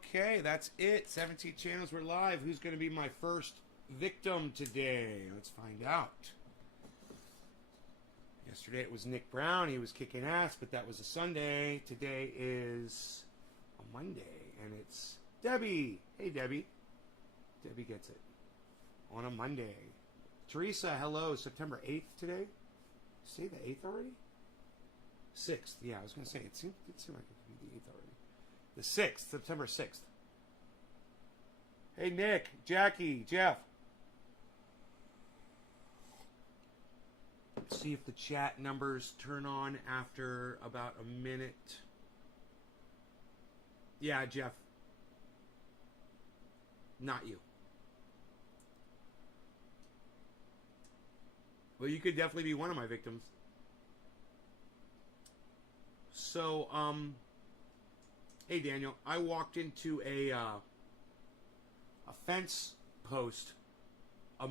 Okay, that's it. 17 channels, we're live. Who's going to be my first victim today? Let's find out. Yesterday it was Nick Brown. He was kicking ass, but that was a Sunday. Today is a Monday, and it's Debbie. Hey, Debbie. Debbie gets it. On a Monday. Teresa, hello. September 8th today? Say the 8th already? 6th. Yeah, I was going to say, it seemed like it could be the 8th already. The 6th, September 6th. Hey, Nick, Jackie, Jeff. Let's see if the chat numbers turn on after about a minute. Yeah, Jeff. Not you. Well, you could definitely be one of my victims. So, hey Daniel, I walked into a fence post, a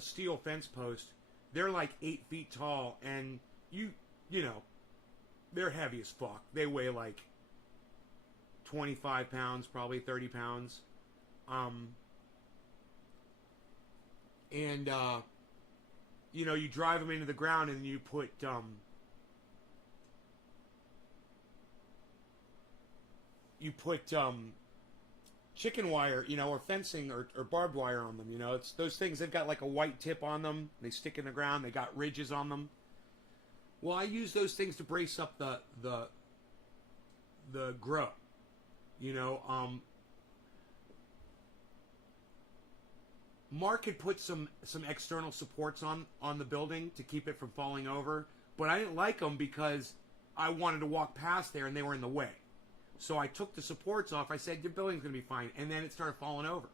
steel fence post. They're like 8 feet tall, and you know, they're heavy as fuck. They weigh like 25 pounds, probably 30 pounds. You know, you drive them into the ground, and you put chicken wire, you know, or fencing or barbed wire on them. You know, it's those things. They've got like a white tip on them. They stick in the ground. They got ridges on them. Well, I use those things to brace up the grow. You know, Mark had put some external supports on the building to keep it from falling over, but I didn't like them because I wanted to walk past there and they were in the way. So I took the supports off. I said, your building's going to be fine. And then it started falling over.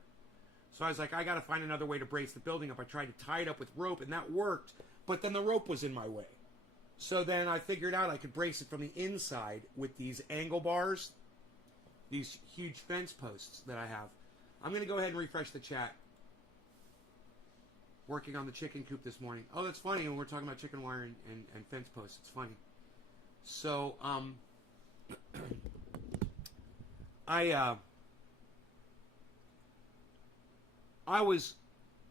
So I was like, I got to find another way to brace the building up. I tried to tie it up with rope, and that worked. But then the rope was in my way. So then I figured out I could brace it from the inside with these angle bars, these huge fence posts that I have. I'm going to go ahead and refresh the chat. Working on the chicken coop this morning. Oh, that's funny. When we're talking about chicken wire and fence posts, it's funny. So, I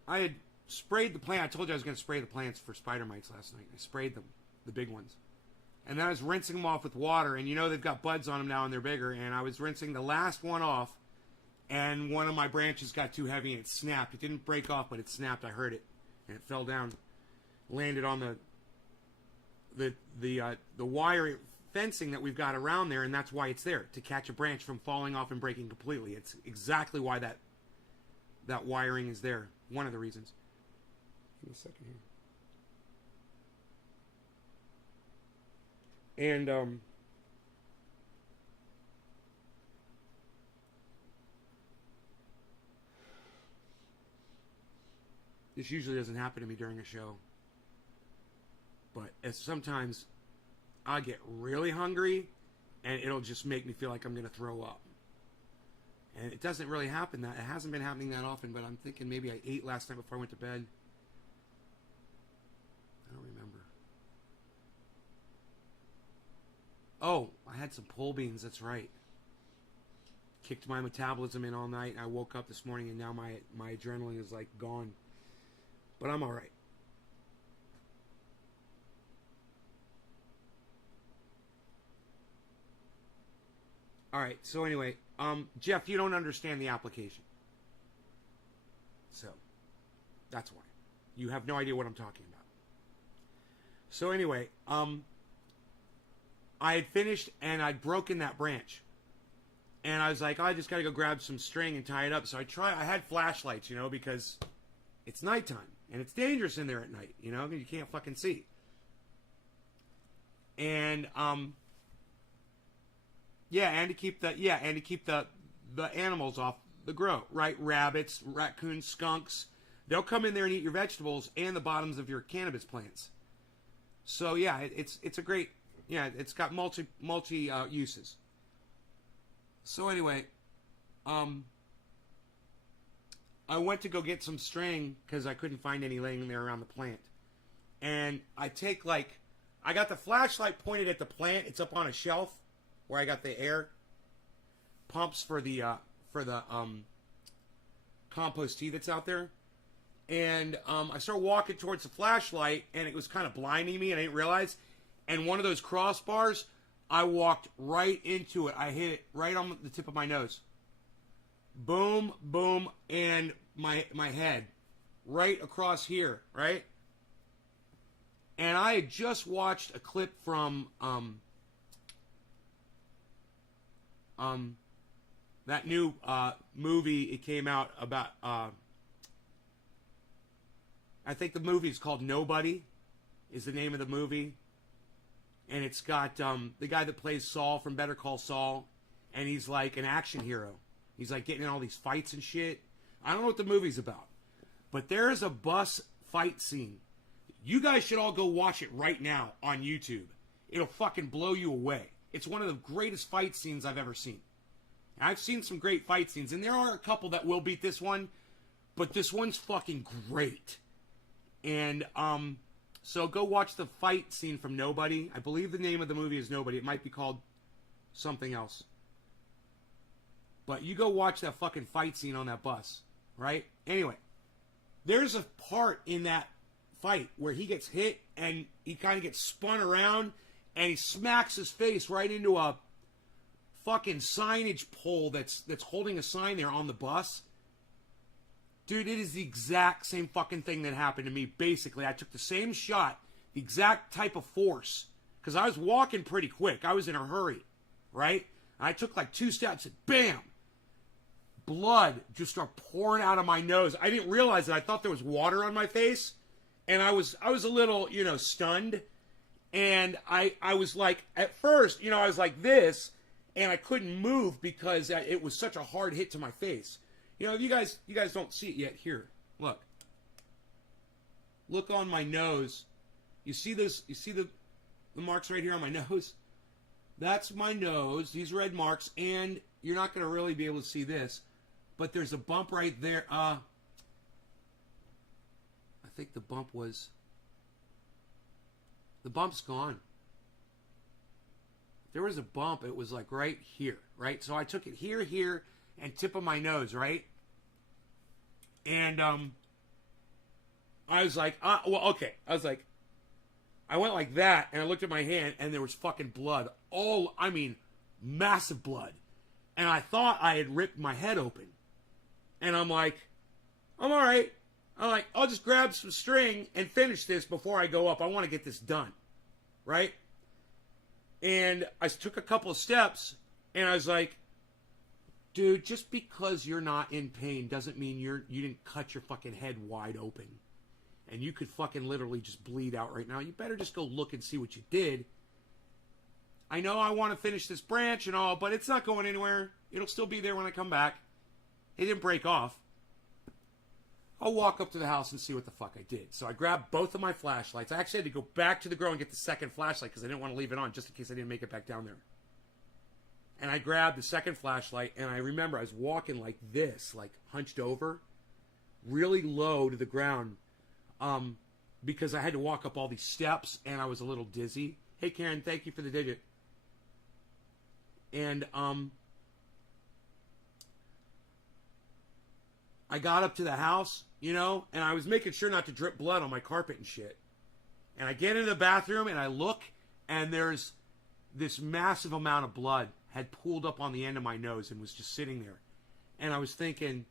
had sprayed the plant. I told you I was going to spray the plants for spider mites last night. I sprayed them, the big ones. And then I was rinsing them off with water. And you know they've got buds on them now and they're bigger. And I was rinsing the last one off. And one of my branches got too heavy and it snapped. It didn't break off, but it snapped. I heard it. And it fell down. Landed on the wire fencing that we've got around there, and that's why it's there, to catch a branch from falling off and breaking completely. It's exactly why that wiring is there. One of the reasons. Give me a second here. And this usually doesn't happen to me during a show, but sometimes I get really hungry, and it'll just make me feel like I'm going to throw up. And it doesn't really happen. It hasn't been happening that often, but I'm thinking maybe I ate last night before I went to bed. I don't remember. Oh, I had some pole beans, that's right. Kicked my metabolism in all night, and I woke up this morning, and now my adrenaline is like gone. But I'm all right. All right, so anyway, Jeff, you don't understand the application. So, that's why. You have no idea what I'm talking about. So anyway, I had finished and I'd broken that branch. And I was like, oh, I just got to go grab some string and tie it up. So I had flashlights, you know, because it's nighttime. And it's dangerous in there at night, you know, because you can't fucking see. And, and to keep the animals off the grow, right? Rabbits, raccoons, skunks. They'll come in there and eat your vegetables and the bottoms of your cannabis plants. So yeah, it's a great, it's got multi uses. So anyway, I went to go get some string because I couldn't find any laying there around the plant. And I got the flashlight pointed at the plant. It's up on a shelf where I got the air. pumps for the compost tea that's out there. And I started walking towards the flashlight, and it was kind of blinding me, and I didn't realize. And one of those crossbars, I walked right into it. I hit it right on the tip of my nose. Boom, boom, and my head right across here, right? And I had just watched a clip from that new movie. It came out about I think the movie is called Nobody, is the name of the movie. And it's got the guy that plays Saul from Better Call Saul, and he's like an action hero. He's like getting in all these fights and shit. I don't know what the movie's about, but there is a bus fight scene. You guys should all go watch it right now on YouTube. It'll fucking blow you away. It's one of the greatest fight scenes I've ever seen. I've seen some great fight scenes, and there are a couple that will beat this one, but this one's fucking great. And so go watch the fight scene from Nobody. I believe the name of the movie is Nobody. It might be called something else. But you go watch that fucking fight scene on that bus, right? Anyway, there's a part in that fight where he gets hit and he kind of gets spun around and he smacks his face right into a fucking signage pole that's holding a sign there on the bus. Dude, it is the exact same fucking thing that happened to me. Basically, I took the same shot, the exact type of force, because I was walking pretty quick. I was in a hurry, right? I took like 2 steps and bam! Blood just started pouring out of my nose. I didn't realize it. I thought there was water on my face, and I was a little, stunned. And I was like, at first, I was like this, and I couldn't move because it was such a hard hit to my face. You guys don't see it yet. Here, look. Look on my nose. You see this? You see the marks right here on my nose? That's my nose. These red marks, and you're not going to really be able to see this, but there's a bump right there. I think the bump's gone. There was a bump. It was like right here, right? So I took it here, and tip of my nose, right? And I was like, okay. I was like, I went like that, and I looked at my hand, and there was fucking blood. Massive blood. And I thought I had ripped my head open. And I'm like, I'm all right. I'm like, I'll just grab some string and finish this before I go up. I want to get this done, right? And I took a couple of steps, and I was like, dude, just because you're not in pain doesn't mean you didn't cut your fucking head wide open. And you could fucking literally just bleed out right now. You better just go look and see what you did. I know I want to finish this branch and all, but it's not going anywhere. It'll still be there when I come back. It didn't break off. I'll walk up to the house and see what the fuck I did. So I grabbed both of my flashlights. I actually had to go back to the grow and get the second flashlight because I didn't want to leave it on just in case I didn't make it back down there. And I grabbed the second flashlight, and I remember I was walking like this, like hunched over, really low to the ground, because I had to walk up all these steps, and I was a little dizzy. Hey, Karen, thank you for the digit. And I got up to the house, and I was making sure not to drip blood on my carpet and shit. And I get into the bathroom, and I look, and there's this massive amount of blood had pooled up on the end of my nose and was just sitting there. And I was thinking,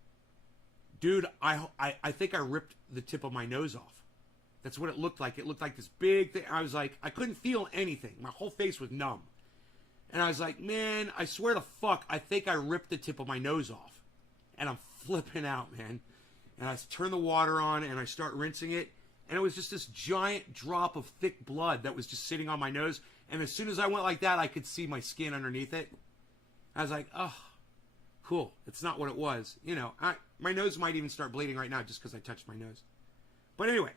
dude, I think I ripped the tip of my nose off. That's what it looked like. It looked like this big thing. I was like, I couldn't feel anything. My whole face was numb. And I was like, man, I swear to fuck, I think I ripped the tip of my nose off. And I'm flipping out, man. And I turn the water on and I start rinsing it. And it was just this giant drop of thick blood that was just sitting on my nose. And as soon as I went like that, I could see my skin underneath it. I was like, oh, cool. It's not what it was. My nose might even start bleeding right now just because I touched my nose. But anyway,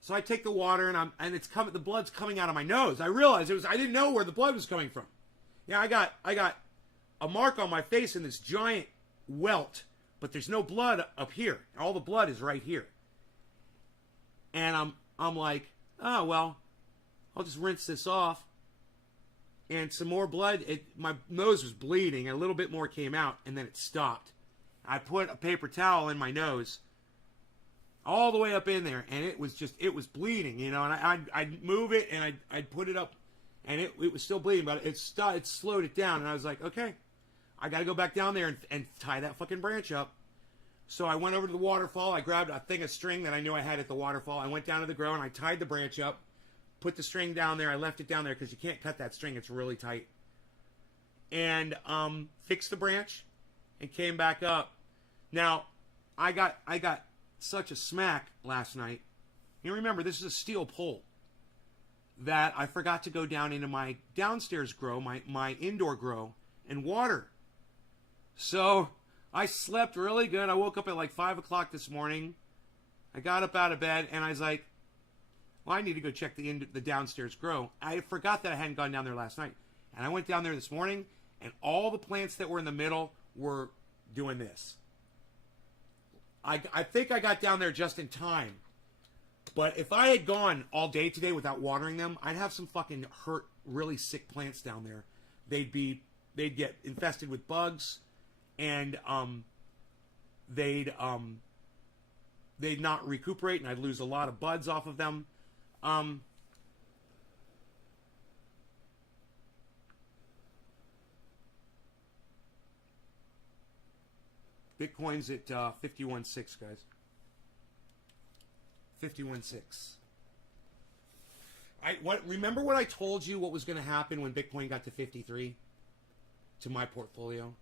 so I take the water and it's coming. The blood's coming out of my nose. I realized I didn't know where the blood was coming from. Yeah, I got a mark on my face and this giant welt, but there's no blood up here. All the blood is right here. And I'm like, oh well, I'll just rinse this off. and some more blood. My nose was bleeding. A little bit more came out, and then it stopped. I put a paper towel in my nose, all the way up in there, and it was bleeding, you know. And I'd move it, and I'd put it up, and it was still bleeding, but it slowed it down. And I was like, okay, I got to go back down there and tie that fucking branch up. So I went over to the waterfall. I grabbed a thing of string that I knew I had at the waterfall. I went down to the grow, and I tied the branch up, put the string down there. I left it down there because you can't cut that string. It's really tight. And fixed the branch and came back up. Now, I got such a smack last night. You remember, this is a steel pole that I forgot to go down into my downstairs grow, my indoor grow, and water. So I slept really good. I woke up at like 5 o'clock this morning. I got up out of bed, and I was like, well, I need to go check the downstairs grow. I forgot that I hadn't gone down there last night. And I went down there this morning, and all the plants that were in the middle were doing this. I think I got down there just in time. But if I had gone all day today without watering them, I'd have some fucking hurt, really sick plants down there. They'd get infested with bugs, and they'd not recuperate, and I'd lose a lot of buds off of them. Bitcoin's at 51.6, guys. 51.6. Remember what I told you what was going to happen when Bitcoin got to 53 to my portfolio?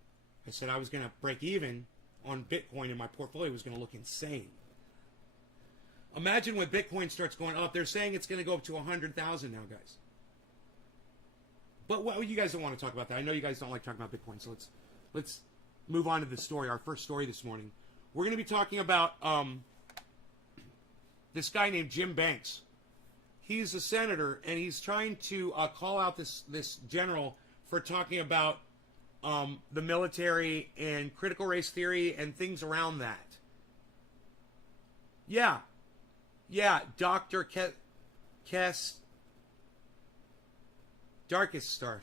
I said I was going to break even on Bitcoin and my portfolio was going to look insane. Imagine when Bitcoin starts going up. They're saying it's going to go up to 100,000 now, guys. But you guys don't want to talk about that. I know you guys don't like talking about Bitcoin, so let's move on to the story, our first story this morning. We're going to be talking about this guy named Jim Banks. He's a senator, and he's trying to call out this general for talking about the military and critical race theory and things around that. Yeah, Dr. Darkest Star.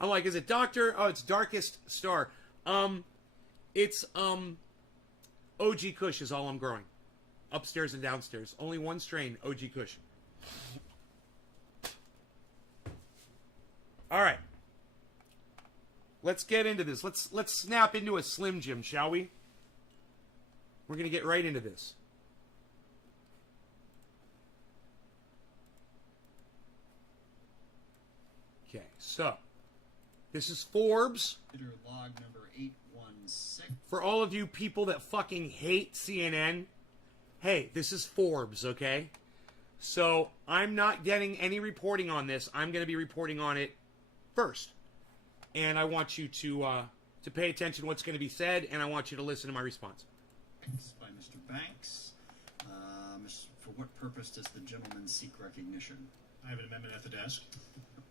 I'm like, is it Doctor? Oh, it's Darkest Star. It's OG Kush is all I'm growing. Upstairs and downstairs. Only one strain, OG Kush. All right. Let's get into this. Let's snap into a Slim Jim, shall we? We're going to get right into this. Okay, so this is Forbes. Log number 816. For all of you people that fucking hate CNN, hey, this is Forbes, okay? So I'm not getting any reporting on this. I'm going to be reporting on it first. And I want you to pay attention to what's going to be said, and I want you to listen to my response. By Mr. Banks. For what purpose does the gentleman seek recognition? I have an amendment at the desk.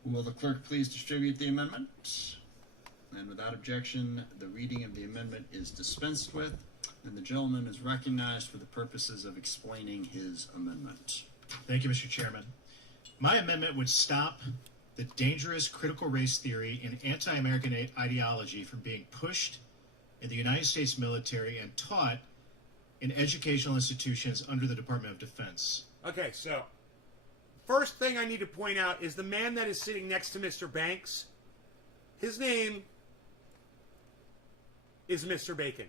Will the clerk please distribute the amendment? And without objection, the reading of the amendment is dispensed with, and the gentleman is recognized for the purposes of explaining his amendment. Thank you, Mr. Chairman. My amendment would stop the dangerous critical race theory and anti-American ideology from being pushed in the United States military and taught in educational institutions under the Department of Defense. Okay, so first thing I need to point out is the man that is sitting next to Mr. Banks, his name is Mr. Bacon.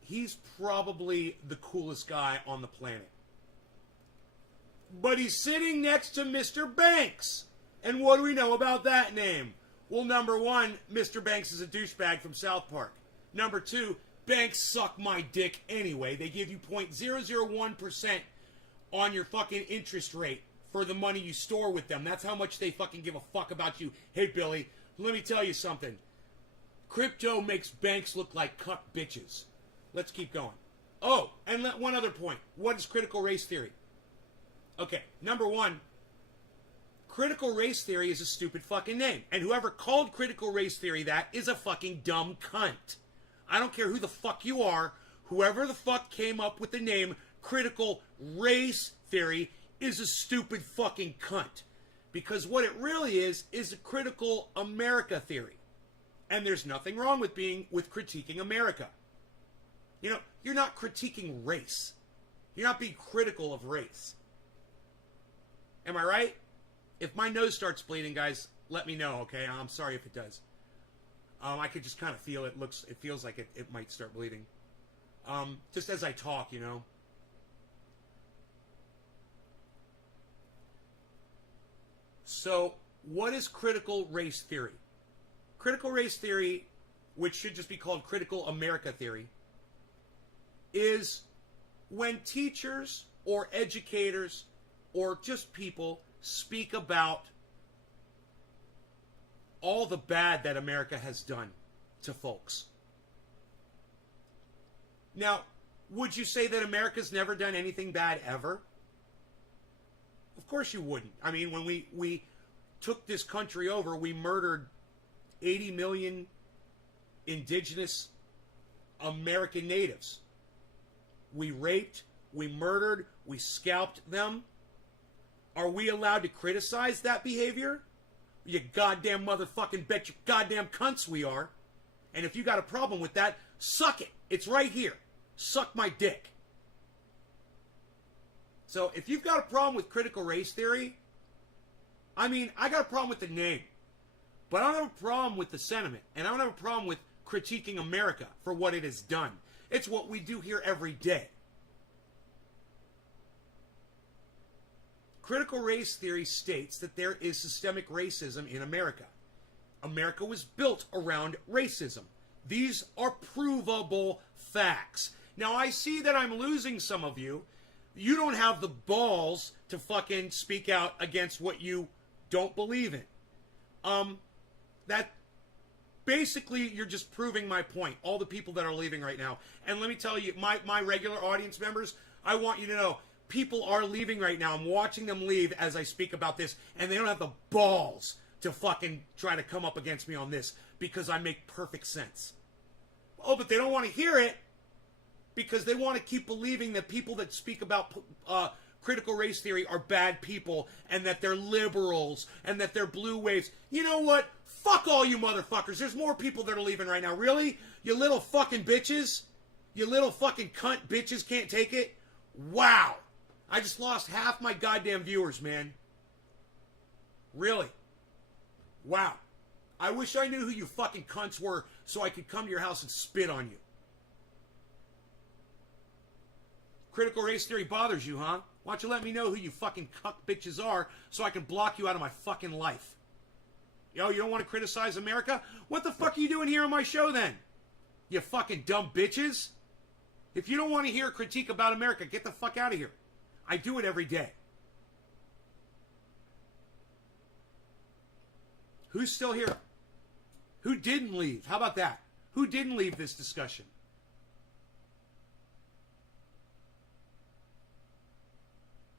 He's probably the coolest guy on the planet. But he's sitting next to Mr. Banks. And what do we know about that name? Well, number one, Mr. Banks is a douchebag from South Park. Number two, banks suck my dick anyway. They give you 0.001% on your fucking interest rate for the money you store with them. That's how much they fucking give a fuck about you. Hey, Billy, let me tell you something. Crypto makes banks look like cuck bitches. Let's keep going. Oh, and one other point. What is critical race theory? Okay, number one, critical race theory is a stupid fucking name. And whoever called critical race theory that is a fucking dumb cunt. I don't care who the fuck you are. Whoever the fuck came up with the name critical race theory is a stupid fucking cunt. Because what it really is a critical America theory. And there's nothing wrong with critiquing America. You know, you're not critiquing race. You're not being critical of race. Am I right? If my nose starts bleeding, guys, let me know, okay? I'm sorry if it does. I could just kind of feel it. It feels like it might start bleeding. Just as I talk, you know. So, what is critical race theory? Critical race theory, which should just be called critical America theory, is when teachers or educators or just people speak about all the bad that America has done to folks. Now, would you say that America's never done anything bad ever? Of course you wouldn't. I mean, when we took this country over, we murdered 80 million indigenous American natives. We raped, we murdered, we scalped them. Are we allowed to criticize that behavior? You goddamn motherfucking bet you goddamn cunts we are. And if you got a problem with that, suck it. It's right here. Suck my dick. So if you've got a problem with critical race theory, I mean, I got a problem with the name. But I don't have a problem with the sentiment. And I don't have a problem with critiquing America for what it has done. It's what we do here every day. Critical race theory states that there is systemic racism in America. America was built around racism. These are provable facts. Now, I see that I'm losing some of you. You don't have the balls to fucking speak out against what you don't believe in. That basically, you're just proving my point. All the people that are leaving right now. And let me tell you, my regular audience members, I want you to know, people are leaving right now. I'm watching them leave as I speak about this, and they don't have the balls to fucking try to come up against me on this because I make perfect sense. Oh, but they don't want to hear it because they want to keep believing that people that speak about critical race theory are bad people and that they're liberals and that they're blue waves. You know what? Fuck all you motherfuckers. There's more people that are leaving right now. Really? You little fucking bitches? You little fucking cunt bitches can't take it? Wow. I just lost half my goddamn viewers, man. Really? Wow. I wish I knew who you fucking cunts were so I could come to your house and spit on you. Critical race theory bothers you, huh? Why don't you let me know who you fucking cuck bitches are so I can block you out of my fucking life? Yo, you don't want to criticize America? What the fuck are you doing here on my show then? You fucking dumb bitches? If you don't want to hear a critique about America, get the fuck out of here. I do it every day. Who's still here? Who didn't leave? How about that? Who didn't leave this discussion?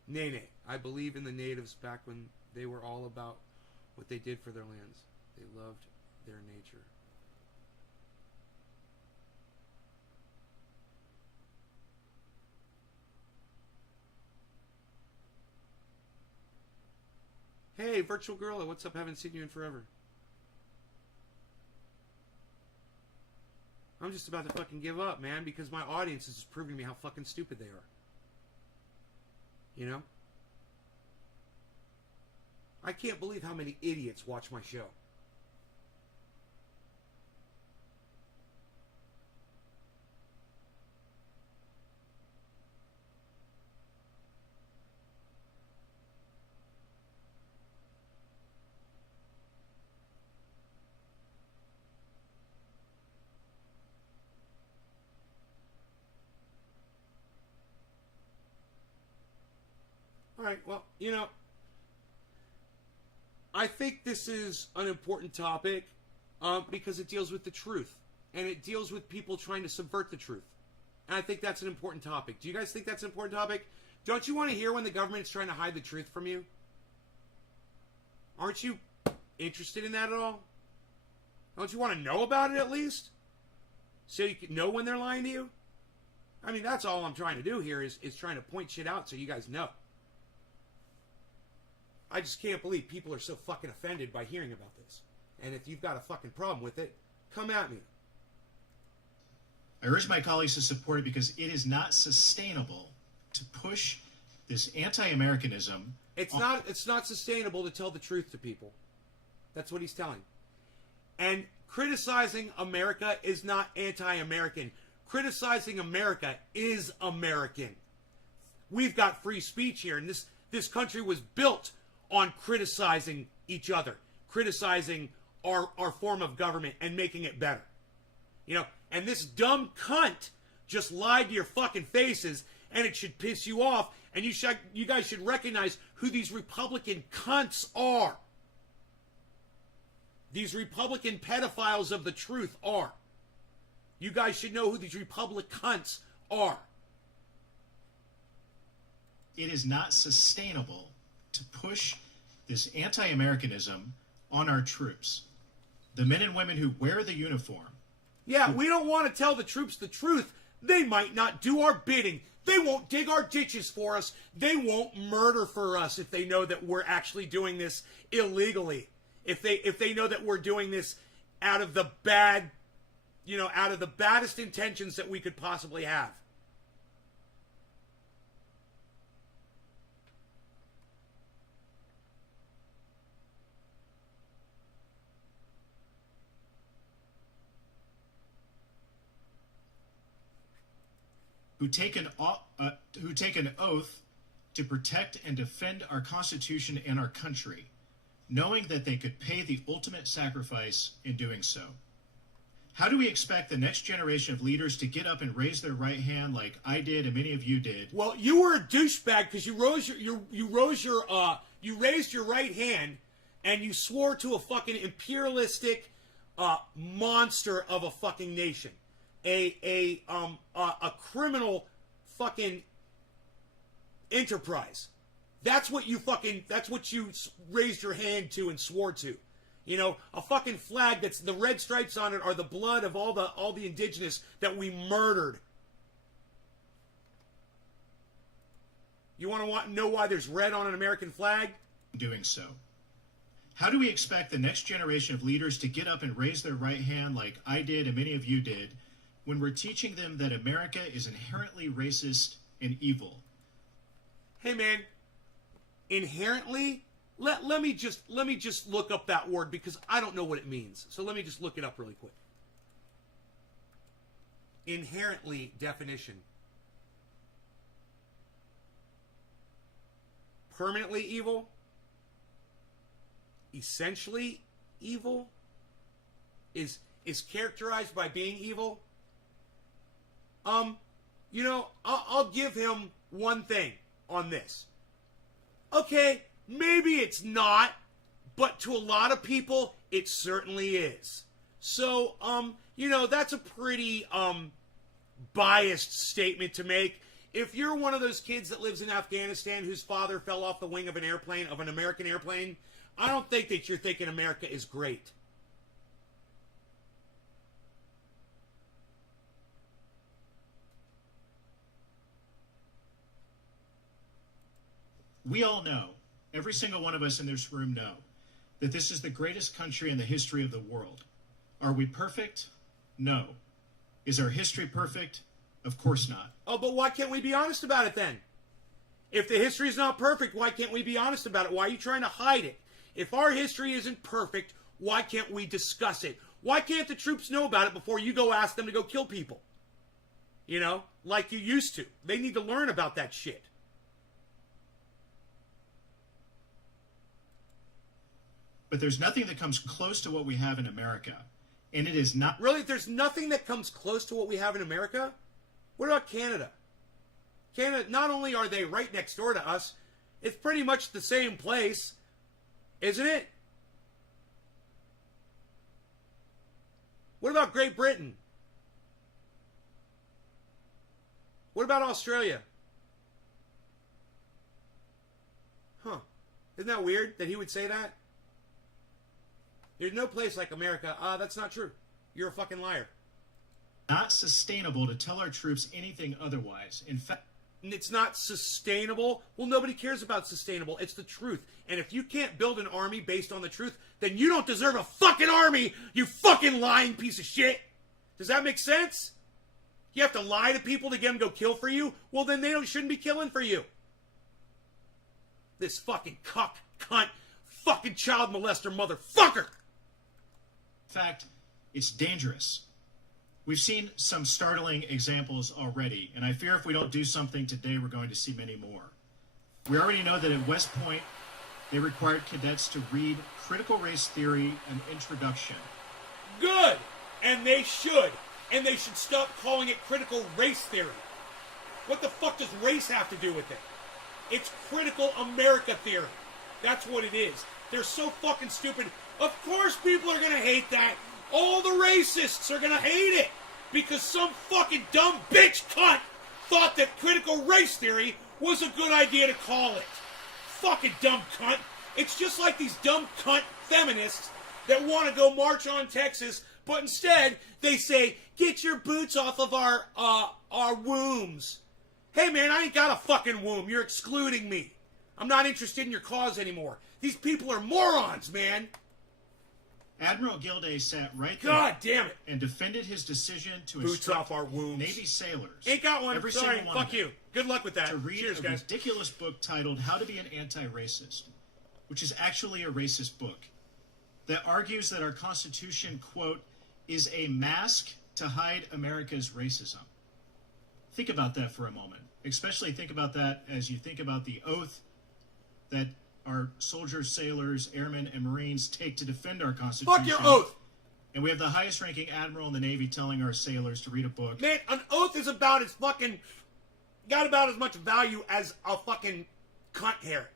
Nene, I believe in the natives back when they were all about what they did for their lands. They loved their nature. Hey, Virtual Gorilla, what's up? Haven't seen you in forever. I'm just about to fucking give up, man, because my audience is just proving me how fucking stupid they are. You know? I can't believe how many idiots watch my show. All right, well, you know, I think this is an important topic because it deals with the truth. And it deals with people trying to subvert the truth. And I think that's an important topic. Do you guys think that's an important topic? Don't you want to hear when the government is trying to hide the truth from you? Aren't you interested in that at all? Don't you want to know about it at least? So you can know when they're lying to you? I mean, that's all I'm trying to do here is trying to point shit out so you guys know. I just can't believe people are so fucking offended by hearing about this. And if you've got a fucking problem with it, come at me. I urge my colleagues to support it because it is not sustainable to push this anti-Americanism. It's not sustainable to tell the truth to people. That's what he's telling. And criticizing America is not anti-American. Criticizing America is American. We've got free speech here, and this country was built on criticizing each other, criticizing our form of government and making it better. You know, and this dumb cunt just lied to your fucking faces, and it should piss you off, and you guys should recognize who these Republican cunts are. These Republican pedophiles of the truth are. You guys should know who these Republicans are. It is not sustainable to push this anti-Americanism on our troops. The men and women who wear the uniform. Yeah, we don't want to tell the troops the truth. They might not do our bidding. They won't dig our ditches for us. They won't murder for us if they know that we're actually doing this illegally. If they know that we're doing this out of the bad, out of the baddest intentions that we could possibly have. Who take an oath to protect and defend our Constitution and our country, knowing that they could pay the ultimate sacrifice in doing so. How do we expect the next generation of leaders to get up and raise their right hand like I did and many of you did? Well, you were a douchebag because you raised your right hand and you swore to a fucking imperialistic monster of a fucking nation. A criminal fucking enterprise. That's what you raised your hand to and swore to. You know, a fucking flag that's the red stripes on it are the blood of all the indigenous that we murdered. You want to know why there's red on an American flag? Doing so. How do we expect the next generation of leaders to get up and raise their right hand like I did and many of you did when we're teaching them that America is inherently racist and evil? Hey man, inherently, let me just look up that word because I don't know what it means. So let me just look it up really quick. Inherently definition. Permanently evil? Essentially evil? Is characterized by being evil? I'll give him one thing on this. Okay, maybe it's not, but to a lot of people, it certainly is. So, that's a pretty, biased statement to make. If you're one of those kids that lives in Afghanistan whose father fell off the wing of an American airplane, I don't think that you're thinking America is great. We all know, every single one of us in this room know, that this is the greatest country in the history of the world. Are we perfect? No. Is our history perfect? Of course not. Oh, but why can't we be honest about it then? If the history is not perfect, why can't we be honest about it? Why are you trying to hide it? If our history isn't perfect, why can't we discuss it? Why can't the troops know about it before you go ask them to go kill people? Like you used to. They need to learn about that shit. But there's nothing that comes close to what we have in America. And it is not... Really? There's nothing that comes close to what we have in America? What about Canada? Canada, not only are they right next door to us, it's pretty much the same place, isn't it? What about Great Britain? What about Australia? Huh. Isn't that weird that he would say that? There's no place like America. That's not true. You're a fucking liar. Not sustainable to tell our troops anything otherwise. In fact... it's not sustainable. Well, nobody cares about sustainable. It's the truth. And if you can't build an army based on the truth, then you don't deserve a fucking army, you fucking lying piece of shit. Does that make sense? You have to lie to people to get them to go kill for you? Well, then they shouldn't be killing for you. This fucking cuck, cunt, fucking child molester motherfucker. In fact, it's dangerous. We've seen some startling examples already, and I fear if we don't do something today, we're going to see many more. We already know that at West Point, they required cadets to read critical race theory and introduction. Good! And they should. And they should stop calling it critical race theory. What the fuck does race have to do with it? It's critical America theory. That's what it is. They're so fucking stupid. Of course people are gonna hate that. All the racists are gonna hate it. Because some fucking dumb bitch cunt thought that critical race theory was a good idea to call it. Fucking dumb cunt. It's just like these dumb cunt feminists that want to go march on Texas, but instead they say, get your boots off of our wombs. Hey man, I ain't got a fucking womb. You're excluding me. I'm not interested in your cause anymore. These people are morons, man. Admiral Gilday sat right there God damn it. and defended his decision to Boots instruct off our wombs. Navy sailors. Ain't got one. Every Sorry. single one Fuck of them, you. Good luck with that. to read Cheers, a guys. ridiculous book titled How to Be an Anti-Racist, which is actually a racist book that argues that our Constitution, quote, is a mask to hide America's racism. Think about that for a moment. Especially think about that as you think about the oath that our soldiers, sailors, airmen, and Marines take to defend our Constitution. Fuck your oath. And we have the highest ranking admiral in the Navy telling our sailors to read a book. Man, an oath is about as fucking... got about as much value as a fucking cunt hair.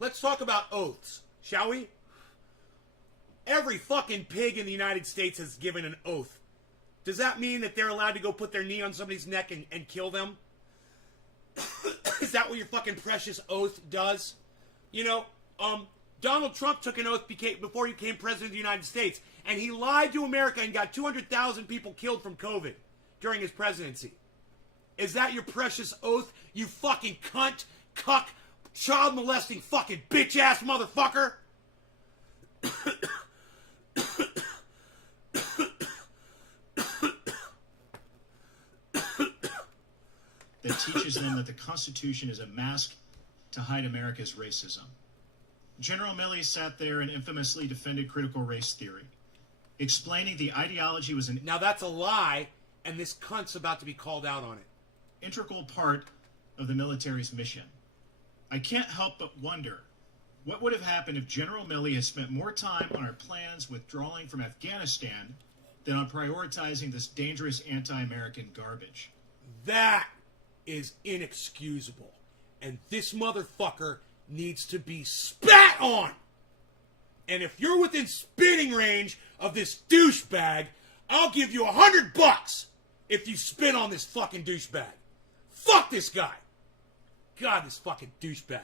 Let's talk about oaths, shall we? Every fucking pig in the United States has given an oath. Does that mean that they're allowed to go put their knee on somebody's neck and kill them? Is that what your fucking precious oath does? You know, Donald Trump took an oath before he became president of the United States, and he lied to America and got 200,000 people killed from COVID during his presidency. Is that your precious oath, you fucking cunt, cuck, child molesting fucking bitch ass motherfucker? That teaches them that the Constitution is a mask to hide America's racism. General Milley sat there and infamously defended critical race theory, explaining the ideology was an Now that's a lie, and this cunt's about to be called out on it. integral part of the military's mission. I can't help but wonder what would have happened if General Milley had spent more time on our plans withdrawing from Afghanistan than on prioritizing this dangerous anti-American garbage. That is inexcusable. And this motherfucker needs to be spat on. And if you're within spitting range of this douchebag, I'll give you $100 if you spit on this fucking douchebag. Fuck this guy. God, this fucking douchebag.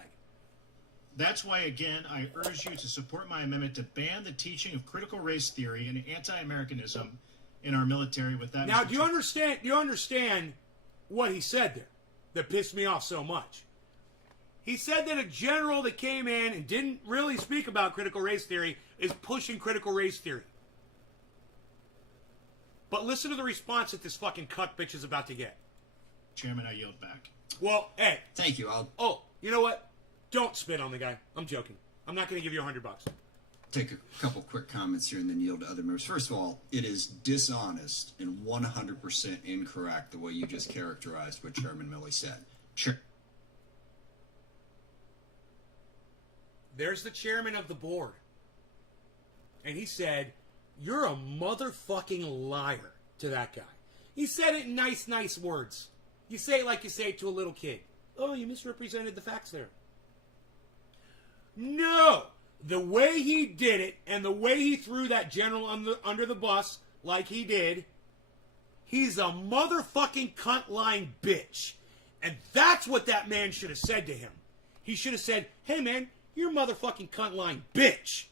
That's why, again, I urge you to support my amendment to ban the teaching of critical race theory and anti-Americanism in our military. With that, Now, Mr. do you understand what he said there that pissed me off so much? He said that a general that came in and didn't really speak about critical race theory is pushing critical race theory. But listen to the response that this fucking cuck bitch is about to get. Chairman, I yield back. Well, hey. Thank you. I'll Oh, you know what? Don't spit on the guy. I'm joking. I'm not going to give you $100. take a couple quick comments here and then yield to other members. First of all, it is dishonest and 100% incorrect the way you just characterized what Chairman Milley said. There's the chairman of the board. And he said, you're a motherfucking liar to that guy. He said it in nice words. You say it like you say it to a little kid. Oh, you misrepresented the facts there. No! The way he did it and the way he threw that general under the bus like he did, he's a motherfucking cunt-lying bitch. And that's what that man should have said to him. He should have said, hey man, you're a motherfucking cunt-lying bitch.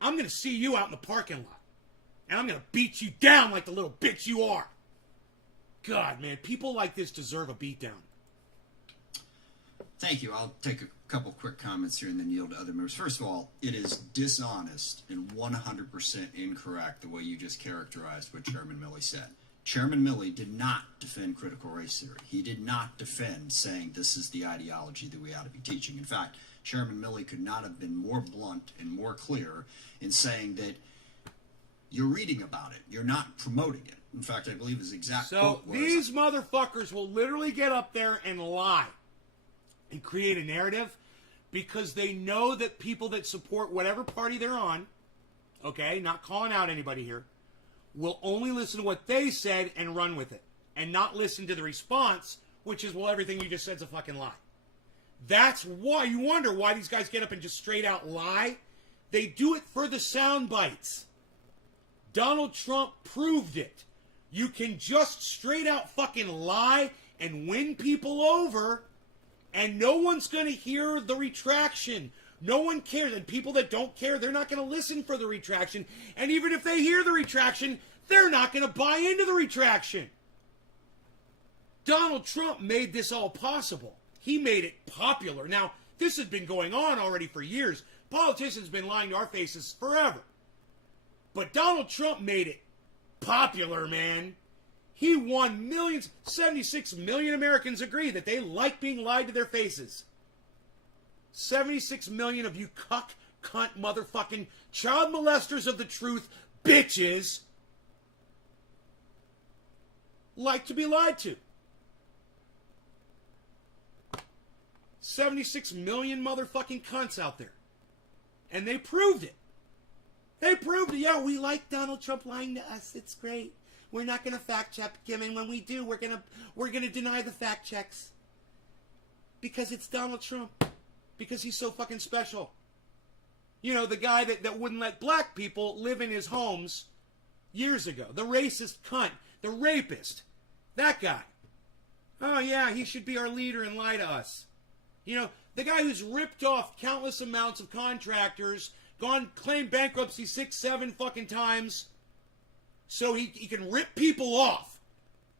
I'm going to see you out in the parking lot. And I'm going to beat you down like the little bitch you are. God, man, people like this deserve a beatdown. Thank you. I'll take a couple quick comments here and then yield to other members. First of all, it is dishonest and 100% incorrect the way you just characterized what Chairman Milley said. Chairman Milley did not defend critical race theory. He did not defend saying this is the ideology that we ought to be teaching. In fact, Chairman Milley could not have been more blunt and more clear in saying that you're reading about it. You're not promoting it. In fact, I believe his exact quote was, these motherfuckers will literally get up there and lie and create a narrative because they know that people that support whatever party they're on, okay, not calling out anybody here, will only listen to what they said and run with it and not listen to the response, which is, well, everything you just said is a fucking lie. That's why you wonder why these guys get up and just straight out lie. They do it for the sound bites. Donald Trump proved it. You can just straight out fucking lie and win people over, and no one's going to hear the retraction. No one cares. And people that don't care, they're not going to listen for the retraction. And even if they hear the retraction, they're not going to buy into the retraction. Donald Trump made this all possible. He made it popular. Now, this has been going on already for years. Politicians have been lying to our faces forever. But Donald Trump made it popular, man. He won millions. 76 million Americans agree that they like being lied to their faces. 76 million of you cuck, cunt, motherfucking child molesters of the truth, bitches, like to be lied to. 76 million motherfucking cunts out there. And they proved it. They proved it. Yeah, we like Donald Trump lying to us. It's great. We're not going to fact check him, and when we do, we're gonna deny the fact checks because it's Donald Trump. Because he's so fucking special. You know, the guy that wouldn't let black people live in his homes years ago. The racist cunt. The rapist. That guy. Oh, yeah, he should be our leader and lie to us. You know, the guy who's ripped off countless amounts of contractors, claimed bankruptcy 6, 7 fucking times, so he can rip people off.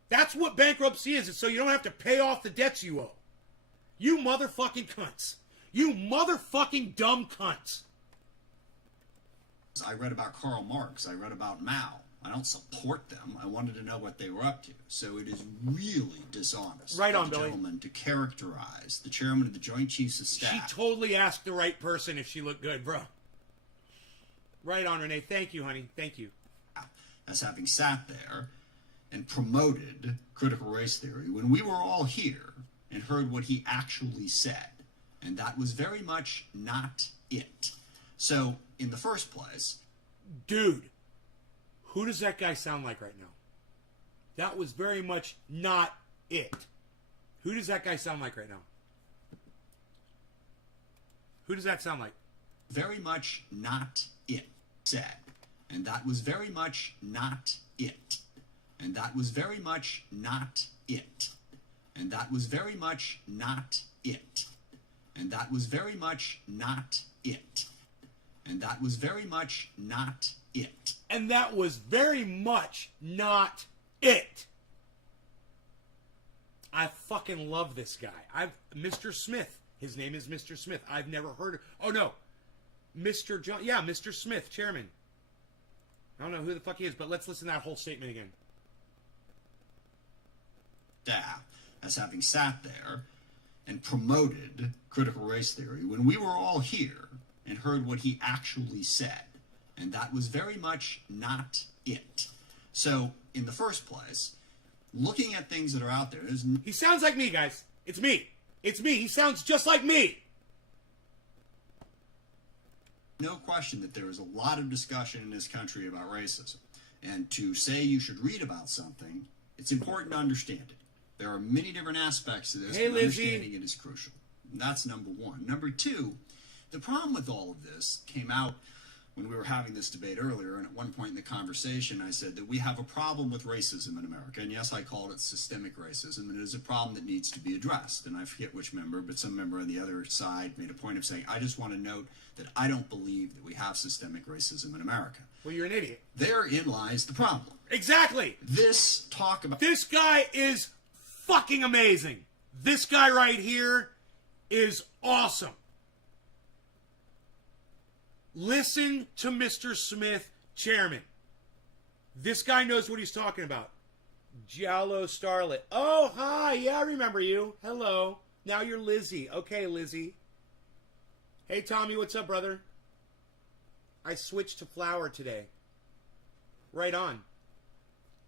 That's what bankruptcy is. It's so you don't have to pay off the debts you owe. You motherfucking cunts. You motherfucking dumb cunts. I read about Karl Marx. I read about Mao. I don't support them. I wanted to know what they were up to. So it is really dishonest right on, for the Billy. gentleman to characterize the chairman of the Joint Chiefs of Staff. She totally asked the right person if she looked good, bro. Right on, Renee. Thank you, honey. Thank you. As having sat there and promoted critical race theory when we were all here and heard what he actually said. And that was very much not it. So, in the first place... Dude, who does that guy sound like right now? That was very much not it. Who does that guy sound like right now? Who does that sound like? Very much not it, said. And that was very much not it. And that was very much not it. And that was very much not it. And that was very much not it. And that was very much not it. And that was very much not it. I fucking love this guy. Mr. Smith. His name is Mr. Smith. I've never heard of... Oh, no. Mr. John... Yeah, Mr. Smith, chairman. I don't know who the fuck he is, but let's listen to that whole statement again. Staff, as having sat there and promoted critical race theory when we were all here and heard what he actually said. And that was very much not it. So, in the first place, looking at things that are out there... He sounds like me, guys. It's me. It's me. He sounds just like me. No question that there is a lot of discussion in this country about racism. And to say you should read about something, it's important to understand it. There are many different aspects to this, Hey, and Lizzie. understanding it is crucial. That's number one. Number two, the problem with all of this came out when we were having this debate earlier, and at one point in the conversation, I said that we have a problem with racism in America. And yes, I called it systemic racism, and it is a problem that needs to be addressed. And I forget which member, but some member on the other side made a point of saying, I just want to note that I don't believe that we have systemic racism in America. Well, you're an idiot. Therein lies the problem. Exactly. This talk about... This guy is fucking amazing. This guy right here is awesome. Listen to Mr. Smith, chairman. This guy knows what he's talking about. Giallo Starlet. Oh, hi. Yeah, I remember you. Hello. Now you're Lizzie. Okay, Lizzie. Hey, Tommy, what's up, brother? I switched to flower today. Right on.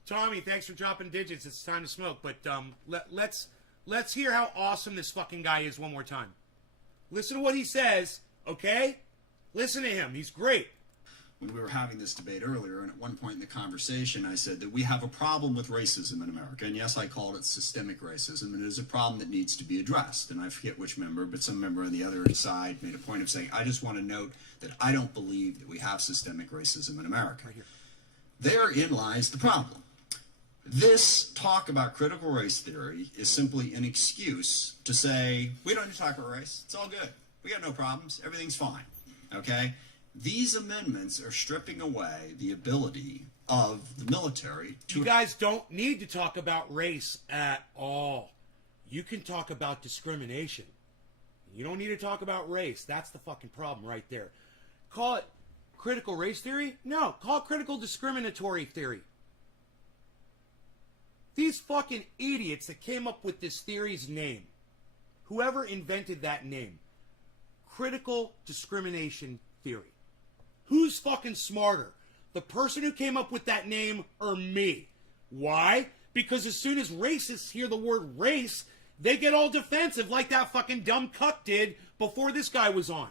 Tommy, thanks for dropping digits. It's time to smoke. But let's hear how awesome this fucking guy is one more time. Listen to what he says, okay? Listen to him. He's great. When we were having this debate earlier, and at one point in the conversation, I said that we have a problem with racism in America. And yes, I called it systemic racism, and it is a problem that needs to be addressed. And I forget which member, but some member on the other side made a point of saying, I just want to note that I don't believe that we have systemic racism in America. Right here. Therein lies the problem. This talk about critical race theory is simply an excuse to say, we don't need to talk about race. It's all good. We got no problems. Everything's fine. Okay? These amendments are stripping away the ability of the military to... You guys don't need to talk about race at all. You can talk about discrimination. You don't need to talk about race. That's the fucking problem right there. Call it critical race theory? No, call it critical discriminatory theory. These fucking idiots that came up with this theory's name, whoever invented that name, critical discrimination theory. Who's fucking smarter? The person who came up with that name or me? Why? Because as soon as racists hear the word race, they get all defensive like that fucking dumb cuck did before this guy was on.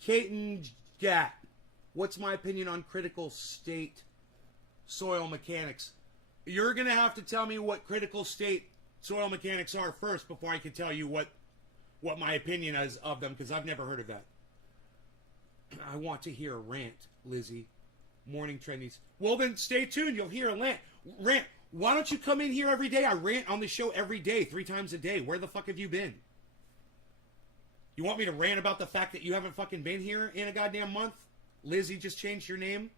Caton Gat, what's my opinion on critical state soil mechanics? You're going to have to tell me what critical state soil mechanics are first before I can tell you what my opinion is of them, because I've never heard of that. I want to hear a rant, Lizzie. Morning trendies. Well, then stay tuned. You'll hear a rant. Why don't you come in here every day? I rant on the show every day, 3 times a day. Where the fuck have you been? You want me to rant about the fact that you haven't fucking been here in a goddamn month? Lizzie just changed your name?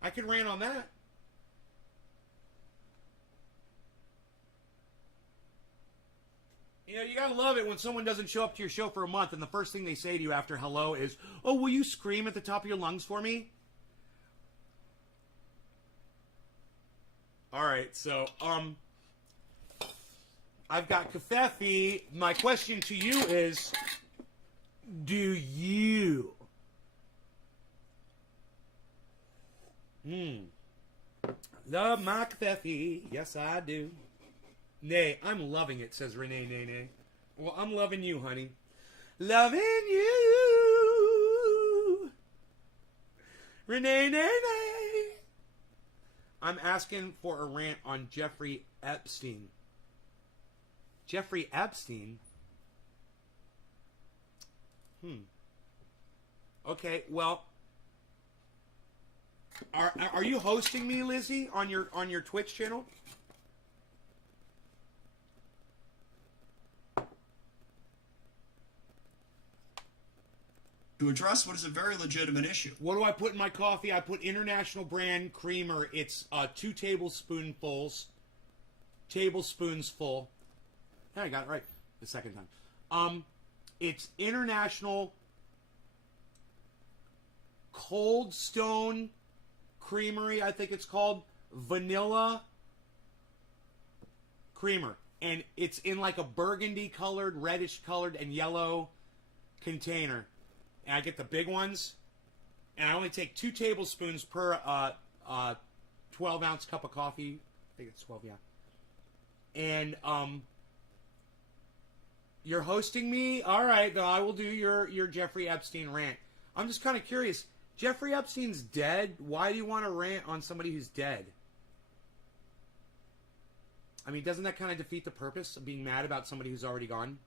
I can rant on that. You know, you gotta love it when someone doesn't show up to your show for a month and the first thing they say to you after hello is, oh, will you scream at the top of your lungs for me? Alright, so, I've got Kafefi. My question to you is, do you love my Kafefi? Yes, I do. Nay, I'm loving it, says Renee Nene. Well, I'm loving you, honey. Loving you. Renee Nene. I'm asking for a rant on Jeffrey Epstein. Jeffrey Epstein? Okay, well, are you hosting me, Lizzie, on your Twitch channel? To address what is a very legitimate issue. What do I put in my coffee? I put International Brand Creamer. It's 2 tablespoons full. Yeah, I got it right the second time. It's International Cold Stone Creamery, I think it's called. Vanilla creamer. And it's in like a burgundy colored, reddish colored, and yellow container. And I get the big ones, and I only take 2 tablespoons per 12-ounce cup of coffee. I think it's 12, yeah. And you're hosting me? All right, then I will do your Jeffrey Epstein rant. I'm just kind of curious. Jeffrey Epstein's dead. Why do you want to rant on somebody who's dead? I mean, doesn't that kind of defeat the purpose of being mad about somebody who's already gone?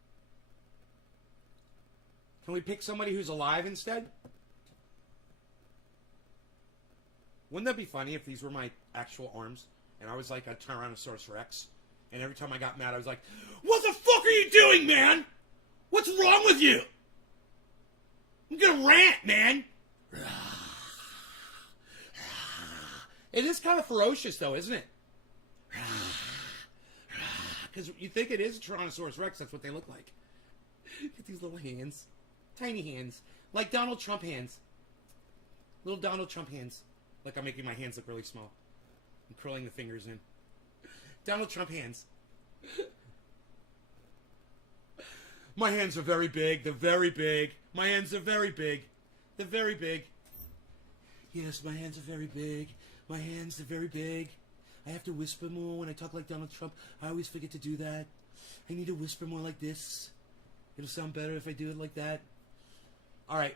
Can we pick somebody who's alive instead? Wouldn't that be funny if these were my actual arms and I was like a Tyrannosaurus Rex, and every time I got mad I was like, "What the fuck are you doing, man? What's wrong with you? I'm gonna rant, man." It is kind of ferocious, though, isn't it? Because you think it is a Tyrannosaurus Rex. That's what they look like. Get these little hands. Tiny hands. Like Donald Trump hands. Little Donald Trump hands. Like I'm making my hands look really small. I'm curling the fingers in. Donald Trump hands. My hands are very big. They're very big. My hands are very big. They're very big. Yes, my hands are very big. My hands are very big. I have to whisper more when I talk like Donald Trump. I always forget to do that. I need to whisper more like this. It'll sound better if I do it like that. All right.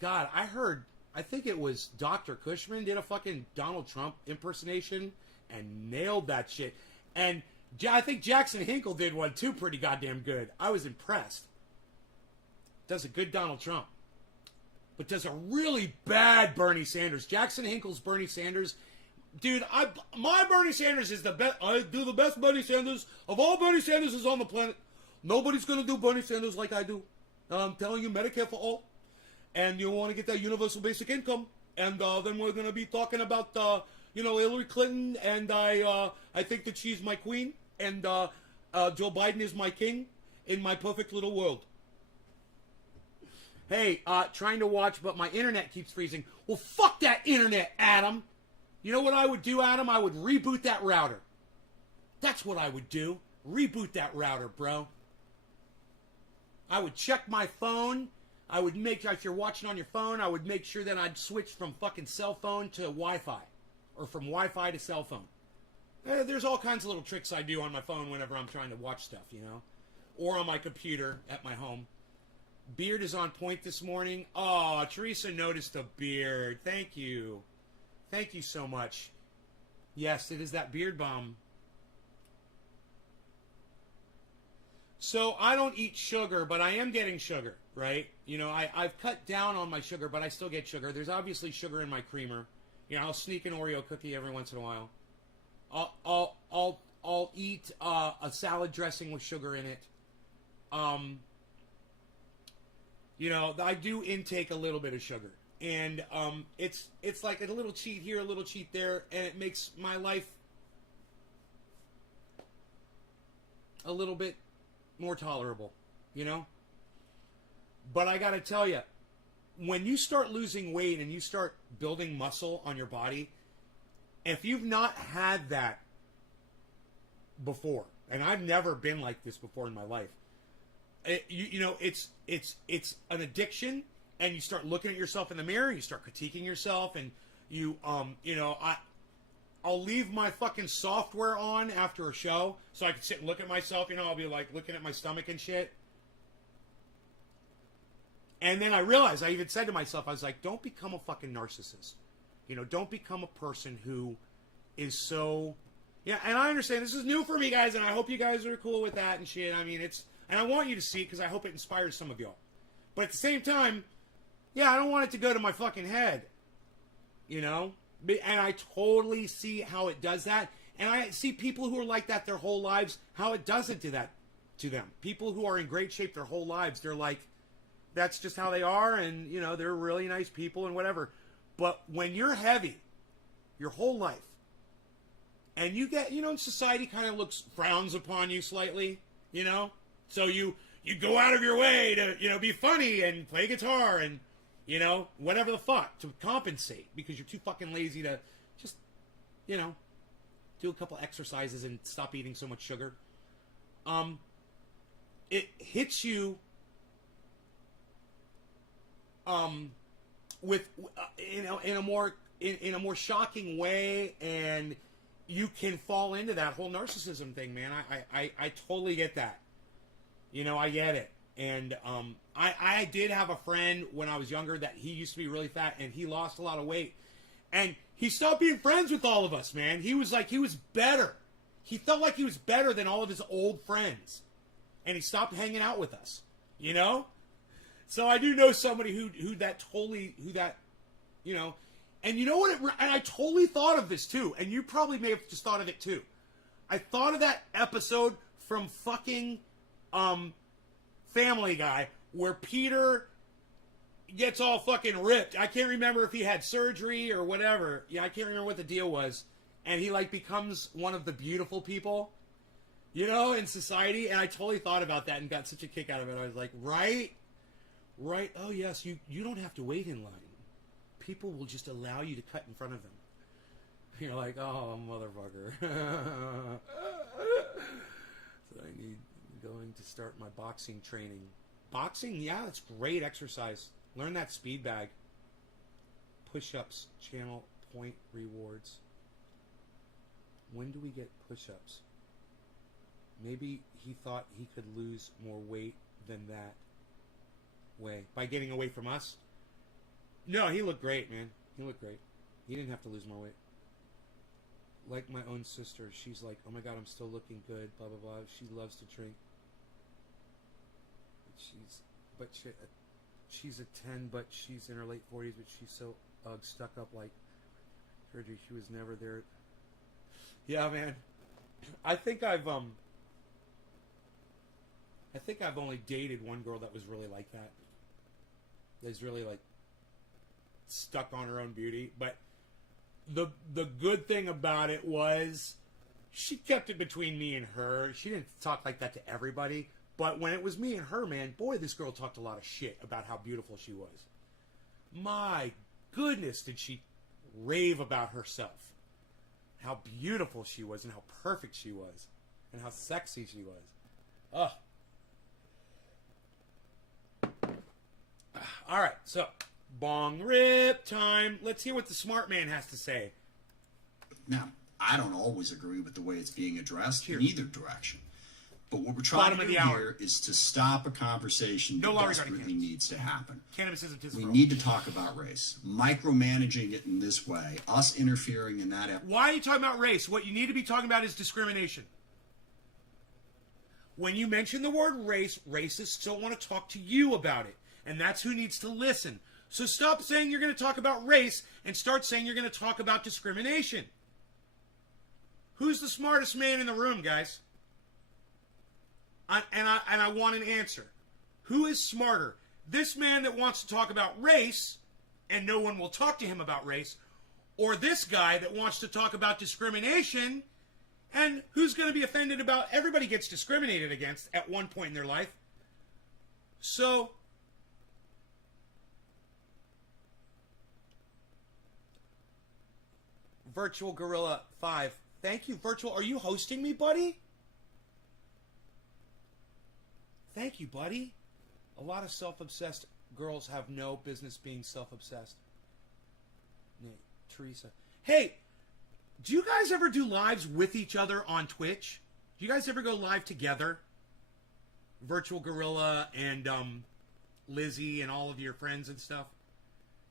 God, I think it was Dr. Cushman did a fucking Donald Trump impersonation and nailed that shit. And I think Jackson Hinkle did one too pretty goddamn good. I was impressed. Does a good Donald Trump. But does a really bad Bernie Sanders. Jackson Hinkle's Bernie Sanders. Dude, my Bernie Sanders is the best. I do the best Bernie Sanders of all Bernie Sanders on the planet. Nobody's going to do Bernie Sanders like I do. I'm telling you, Medicare for all. And you want to get that universal basic income. And then we're going to be talking about, Hillary Clinton. And I think that she's my queen. And Joe Biden is my king in my perfect little world. Hey, trying to watch, but my internet keeps freezing. Well, fuck that internet, Adam. You know what I would do, Adam? I would reboot that router. That's what I would do. Reboot that router, bro. I would check my phone. I would make, if you're watching on your phone, I would make sure that I'd switch from fucking cell phone to Wi-Fi. Or from Wi-Fi to cell phone. There's all kinds of little tricks I do on my phone whenever I'm trying to watch stuff, Or on my computer at my home. Beard is on point this morning. Oh, Teresa noticed the beard. Thank you. Thank you so much. Yes, it is that beard bomb. So I don't eat sugar, but I am getting sugar, right? I've cut down on my sugar, but I still get sugar. There's obviously sugar in my creamer. I'll sneak an Oreo cookie every once in a while. I'll eat a salad dressing with sugar in it. I do intake a little bit of sugar, and it's like a little cheat here, a little cheat there, and it makes my life a little bit more tolerable, But I gotta tell you, when you start losing weight and you start building muscle on your body, if you've not had that before, and I've never been like this before in my life, it's an addiction, and you start looking at yourself in the mirror, you start critiquing yourself, and I'll leave my fucking software on after a show so I can sit and look at myself. I'll be like looking at my stomach and shit. And then I realized, I even said to myself, I was like, don't become a fucking narcissist. Don't become a person who is so... Yeah, and I understand this is new for me, guys, and I hope you guys are cool with that and shit. I mean, and I want you to see it because I hope it inspires some of y'all. But at the same time, yeah, I don't want it to go to my fucking head. And I totally see how it does that. And I see people who are like that their whole lives, how it doesn't do that to them. People who are in great shape their whole lives, they're like, that's just how they are, and, they're really nice people and whatever. But when you're heavy your whole life, and you get, society kind of frowns upon you slightly, So you go out of your way to, be funny and play guitar and, whatever the fuck, to compensate because you're too fucking lazy to just, do a couple exercises and stop eating so much sugar. It hits you with in a more shocking way, and you can fall into that whole narcissism thing, man. I totally get that. I get it. And I did have a friend when I was younger that he used to be really fat, and he lost a lot of weight. And he stopped being friends with all of us, man. He was better. He felt like he was better than all of his old friends. And he stopped hanging out with us, So I do know somebody who And you know what? And I totally thought of this too. And you probably may have just thought of it too. I thought of that episode from fucking Family Guy where Peter gets all fucking ripped. I can't remember if he had surgery or whatever. Yeah, I can't remember what the deal was. And he like becomes one of the beautiful people, you know, in society. And I totally thought about that and got such a kick out of it. I was like, right. Oh yes, you don't have to wait in line. People will just allow you to cut in front of them. You're like, oh, motherfucker. So I need going to start my boxing training. Boxing? Yeah, that's great exercise. Learn that speed bag. Push-ups, channel, point, rewards. When do we get push-ups? Maybe he thought he could lose more weight than that way. By getting away from us? No, he looked great, man. He looked great. He didn't have to lose more weight. Like my own sister, she's like, oh my god, I'm still looking good, blah, blah, blah. She loves to drink. She's a 10, but she's in her late 40s, but she's so stuck up like surgery. She was never there. Yeah, man. I think I've only dated one girl that was really like that. That's really like stuck on her own beauty. But the good thing about it was she kept it between me and her. She didn't talk like that to everybody. But when it was me and her, man, boy, this girl talked a lot of shit about how beautiful she was. My goodness, did she rave about herself. How beautiful she was and how perfect she was. And how sexy she was. Ugh. All right, so bong rip time. Let's hear what the smart man has to say. Now, I don't always agree with the way it's being addressed Cheers. in either direction. But what we're trying Bottom to of do the hour. here is to stop a conversation No that longer got desperately cannabis. needs to happen. Cannabis isn't his We fault. need to talk about race. Micromanaging it in this way, us interfering in that Why are you talking about race? What you need to be talking about is discrimination. When you mention the word race, racists don't want to talk to you about it. And that's who needs to listen. So stop saying you're going to talk about race and start saying you're going to talk about discrimination. Who's the smartest man in the room, guys? I want an answer. Who is smarter? This man that wants to talk about race and no one will talk to him about race, or this guy that wants to talk about discrimination and who's going to be offended about everybody gets discriminated against at one point in their life. So Virtual Gorilla 5. Thank you, Virtual. Are you hosting me, buddy? Thank you, buddy. A lot of self-obsessed girls have no business being self-obsessed. Nate, Teresa. Hey, do you guys ever do lives with each other on Twitch? Do you guys ever go live together? Virtual Gorilla and Lizzie and all of your friends and stuff?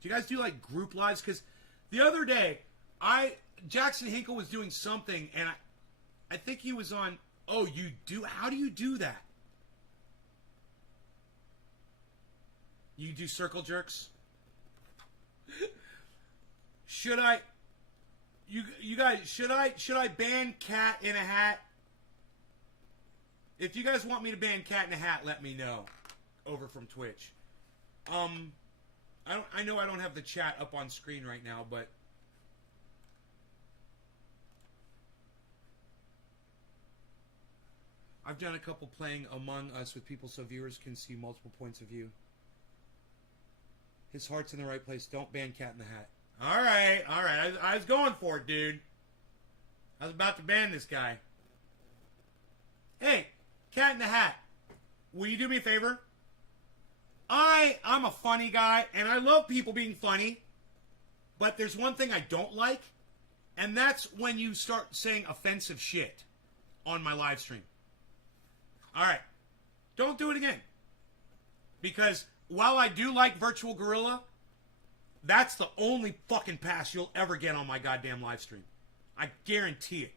Do you guys do like group lives? Because the other day, Jackson Hinkle was doing something, and I think he was on. Oh, you do? How do you do that? You do circle jerks? Should I? You guys, should I ban Cat in a Hat? If you guys want me to ban Cat in a Hat, let me know. Over from Twitch. I know I don't have the chat up on screen right now, but I've done a couple playing Among Us with people so viewers can see multiple points of view. His heart's in the right place. Don't ban Cat in the Hat. All right. I was going for it, dude. I was about to ban this guy. Hey, Cat in the Hat, will you do me a favor? I'm a funny guy, and I love people being funny, but there's one thing I don't like, and that's when you start saying offensive shit on my live stream. All right. Don't do it again. Because while I do like Virtual Gorilla, that's the only fucking pass you'll ever get on my goddamn live stream. I guarantee it.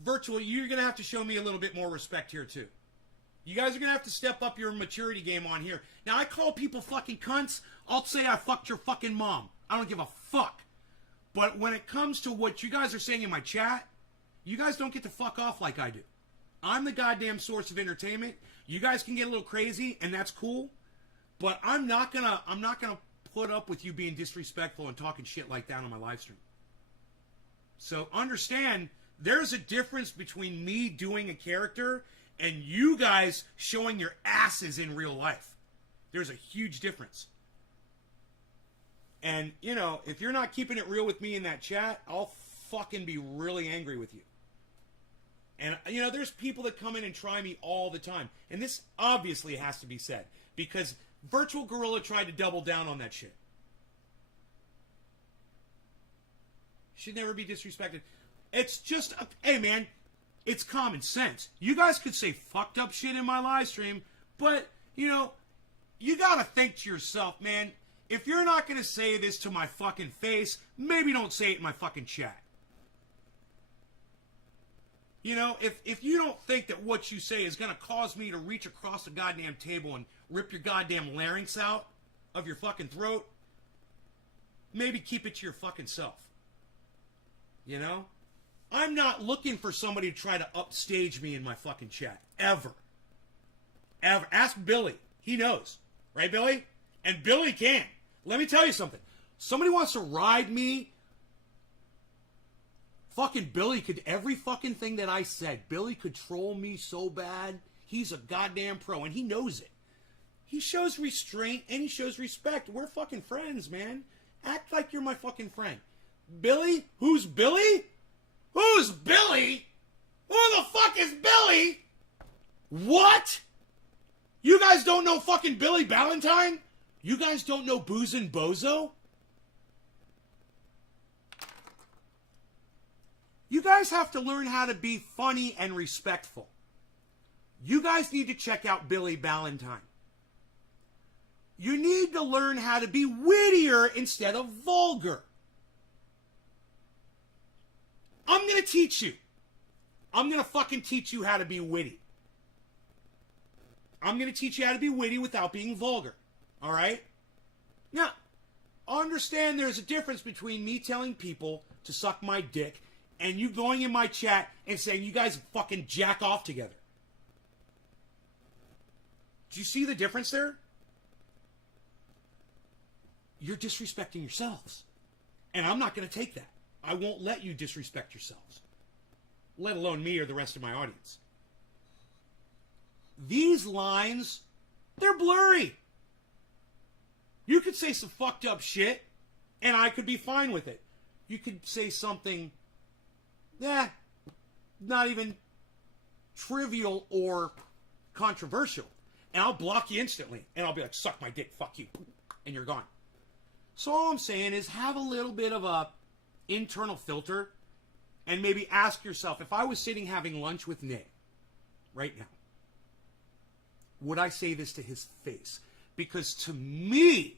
Virtual, you're going to have to show me a little bit more respect here, too. You guys are going to have to step up your maturity game on here. Now, I call people fucking cunts. I'll say I fucked your fucking mom. I don't give a fuck. But when it comes to what you guys are saying in my chat, you guys don't get to fuck off like I do. I'm the goddamn source of entertainment. You guys can get a little crazy, and that's cool. But I'm not gonna put up with you being disrespectful and talking shit like that on my live stream. So understand, there's a difference between me doing a character and you guys showing your asses in real life. There's a huge difference. And, you know, if you're not keeping it real with me in that chat, I'll fucking be really angry with you. And, you know, there's people that come in and try me all the time. And this obviously has to be said, because Virtual Gorilla tried to double down on that shit. Should never be disrespected. It's just, hey man, it's common sense. You guys could say fucked up shit in my live stream, but, you know, you gotta think to yourself, man, if you're not gonna say this to my fucking face, maybe don't say it in my fucking chat. You know, if you don't think that what you say is gonna cause me to reach across the goddamn table and rip your goddamn larynx out of your fucking throat, maybe keep it to your fucking self. You know? I'm not looking for somebody to try to upstage me in my fucking chat. Ever. Ever. Ask Billy. He knows. Right, Billy? And Billy can. Let me tell you something. Somebody wants to ride me. Fucking Billy could, every fucking thing that I said, Billy could troll me so bad. He's a goddamn pro, and he knows it. He shows restraint, and he shows respect. We're fucking friends, man. Act like you're my fucking friend. Billy? Who's Billy? Who's Billy? Who the fuck is Billy? What? You guys don't know fucking Billy Ballantyne? You guys don't know Booze and Bozo? You guys have to learn how to be funny and respectful. You guys need to check out Billy Ballantyne. You need to learn how to be wittier instead of vulgar. I'm going to teach you. I'm going to fucking teach you how to be witty. I'm going to teach you how to be witty without being vulgar. All right? Now, understand there's a difference between me telling people to suck my dick and you going in my chat and saying you guys fucking jack off together. Do you see the difference there? You're disrespecting yourselves. And I'm not going to take that. I won't let you disrespect yourselves. Let alone me or the rest of my audience. These lines, they're blurry. You could say some fucked up shit, and I could be fine with it. You could say something, not even trivial or controversial, and I'll block you instantly, and I'll be like, suck my dick, fuck you, and you're gone. So all I'm saying is have a little bit of a internal filter, and maybe ask yourself, if I was sitting having lunch with Nay right now, would I say this to his face? Because to me,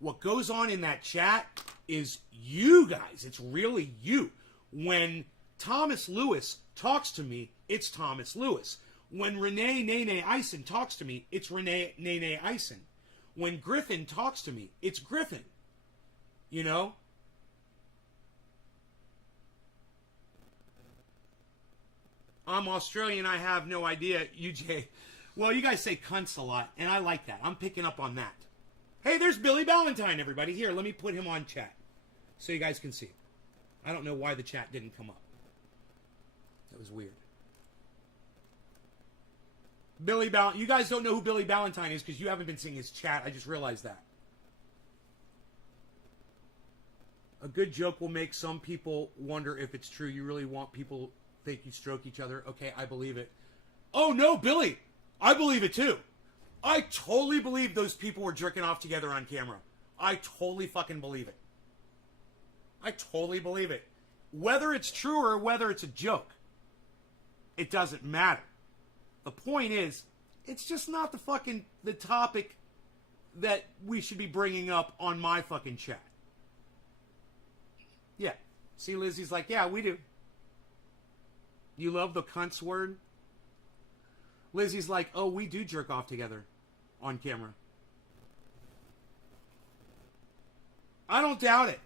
what goes on in that chat is you guys. It's really you. When Thomas Lewis talks to me, it's Thomas Lewis. When Renee Nene Eisen talks to me, it's Renee Nene Eisen. When Griffin talks to me, it's Griffin. You know? I'm Australian, I have no idea, UJ. Well, you guys say cunts a lot, and I like that. I'm picking up on that. Hey, there's Billy Ballantyne, everybody. Here, let me put him on chat so you guys can see. I don't know why the chat didn't come up. That was weird. Billy Ballantyne. You guys don't know who Billy Ballantyne is because you haven't been seeing his chat. I just realized that. A good joke will make some people wonder if it's true. You really want people to think you stroke each other. Okay, I believe it. Oh, no, Billy. I believe it, too. I totally believe those people were jerking off together on camera. I totally fucking believe it. I totally believe it. Whether it's true or whether it's a joke, it doesn't matter. The point is, it's just not the topic that we should be bringing up on my fucking chat. Yeah. See, Lizzie's like, yeah, we do. You love the cunts word? Lizzie's like, oh, we do jerk off together on camera. I don't doubt it.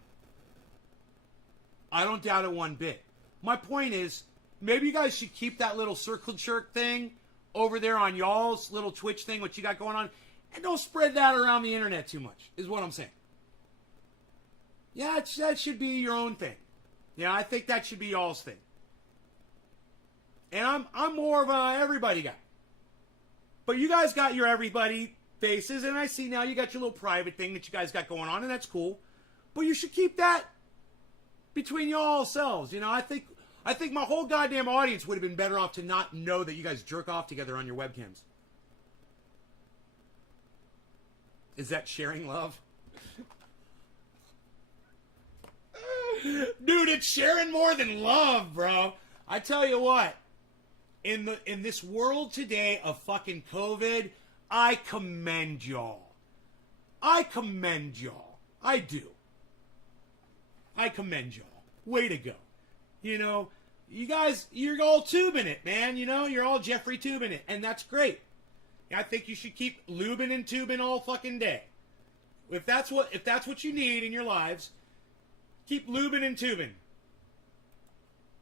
I don't doubt it one bit. My point is, maybe you guys should keep that little circle jerk thing over there on y'all's little Twitch thing, what you got going on, and don't spread that around the internet too much, is what I'm saying. Yeah, that should be your own thing. Yeah, I think that should be y'all's thing. And I'm more of a everybody guy. But you guys got your everybody faces, and I see now you got your little private thing that you guys got going on, and that's cool. But you should keep that between y'all selves. You know, I think my whole goddamn audience would have been better off to not know that you guys jerk off together on your webcams. Is that sharing love? Dude, it's sharing more than love, bro. I tell you what. In this world today of fucking COVID, I commend y'all. I commend y'all. I do. I commend y'all. Way to go. You know, you guys, you're all tubing it, man. You know, you're all Jeffrey tubing it, and that's great. I think you should keep lubing and tubing all fucking day. If that's what you need in your lives, keep lubing and tubing.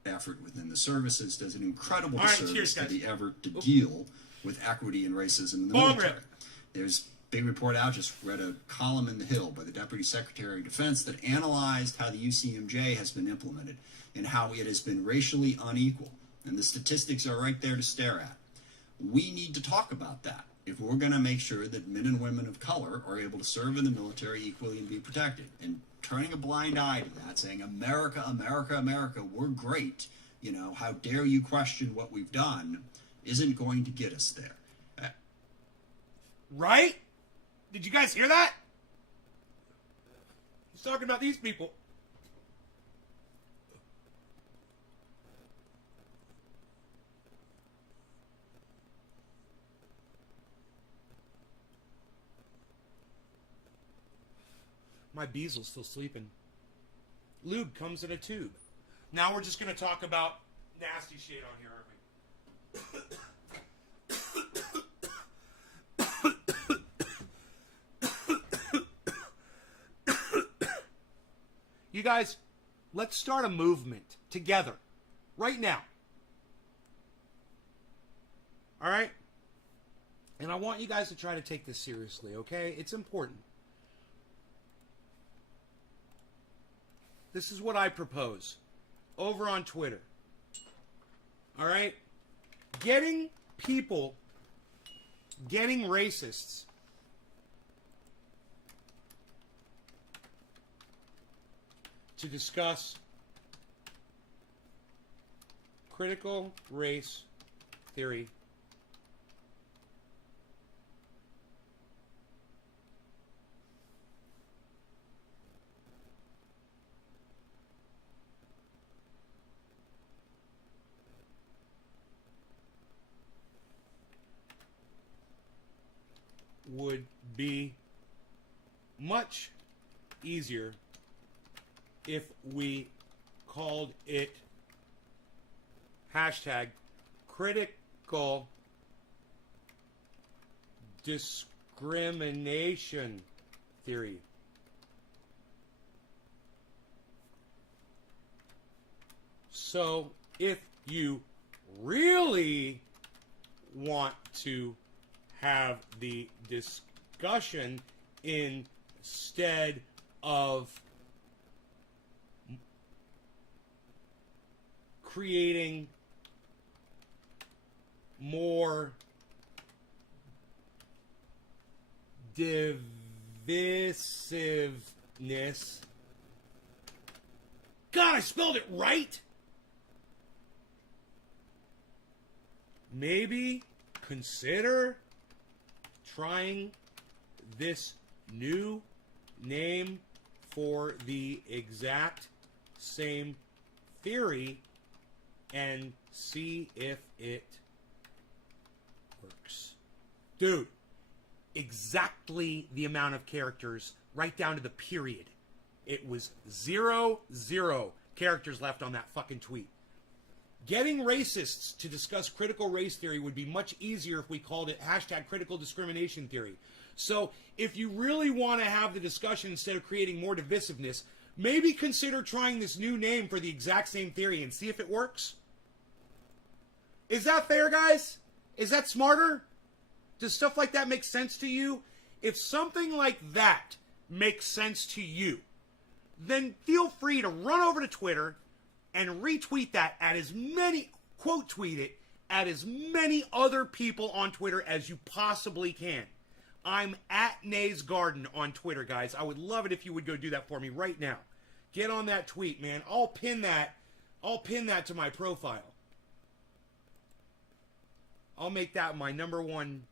Effort within the services does an incredible right, service cheers, to guys. the effort to deal with equity and racism in the Bong military. rip. There's a big report out, just read a column in The Hill by the Deputy Secretary of Defense that analyzed how the UCMJ has been implemented and how it has been racially unequal. And the statistics are right there to stare at. We need to talk about that if we're going to make sure that men and women of color are able to serve in the military equally and be protected. And turning a blind eye to that, saying, America, America, America, we're great, you know, how dare you question what we've done, isn't going to get us there. Right? Did you guys hear that? He's talking about these people. My Beasel's still sleeping. Lube comes in a tube. Now we're just going to talk about nasty shit on here, aren't we? You guys, let's start a movement together. Right now. All right? And I want you guys to try to take this seriously, okay? It's important. This is what I propose over on Twitter. All right? Getting racists to discuss critical race theory would be much easier if we called it hashtag critical discrimination theory. So if you really want to have the discussion instead of creating more divisiveness. God, I spelled it right. Maybe consider trying this new name for the exact same theory and see if it works. Dude, exactly the amount of characters, right down to the period. It was 0 characters left on that fucking tweet. Getting racists to discuss critical race theory would be much easier if we called it #critical discrimination theory. So if you really want to have the discussion instead of creating more divisiveness, maybe consider trying this new name for the exact same theory and see if it works. Is that fair, guys? Is that smarter? Does stuff like that make sense to you? If something like that makes sense to you, then feel free to run over to Twitter and retweet that at as many, quote tweet it, at as many other people on Twitter as you possibly can. I'm at Nay's Garden on Twitter, guys. I would love it if you would go do that for me right now. Get on that tweet, man. I'll pin that to my profile. I'll make that my number one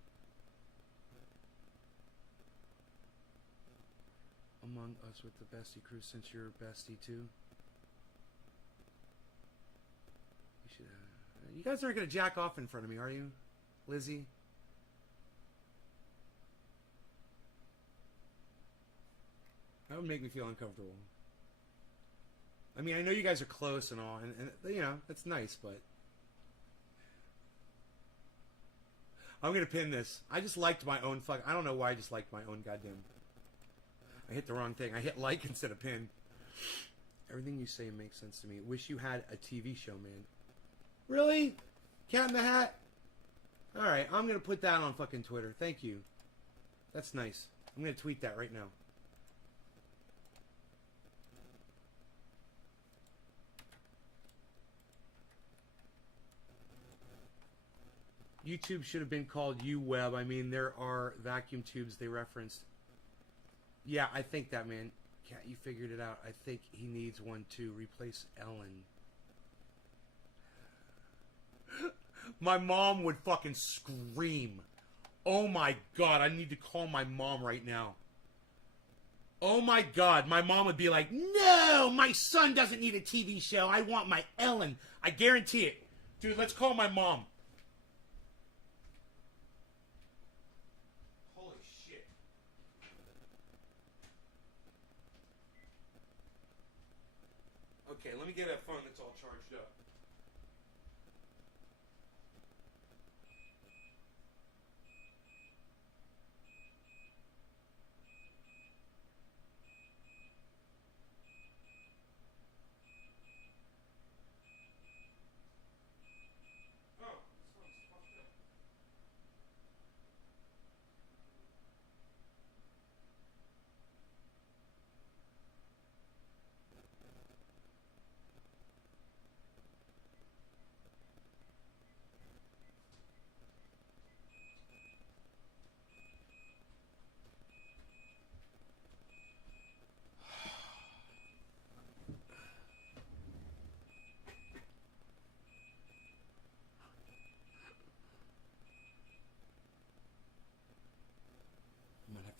among us with the bestie crew, since you're bestie too. You guys aren't going to jack off in front of me, are you? Lizzie? That would make me feel uncomfortable. I mean, I know you guys are close and all, and you know, that's nice, but... I'm going to pin this. I just liked my own I don't know why I just liked my own goddamn... I hit the wrong thing. I hit like instead of pin. Everything you say makes sense to me. Wish you had a TV show, man. Really? Cat in the Hat? Alright, I'm going to put that on fucking Twitter. Thank you. That's nice. I'm going to tweet that right now. YouTube should have been called UWeb. I mean, there are vacuum tubes they referenced. Yeah, I think that, man. Cat, you figured it out. I think he needs one to replace Ellen. My mom would fucking scream. Oh my god, I need to call my mom right now. Oh my god, my mom would be like, no, my son doesn't need a TV show. I want my Ellen. I guarantee it. Dude, let's call my mom. Holy shit. Okay, let me get a phone that's all charged up.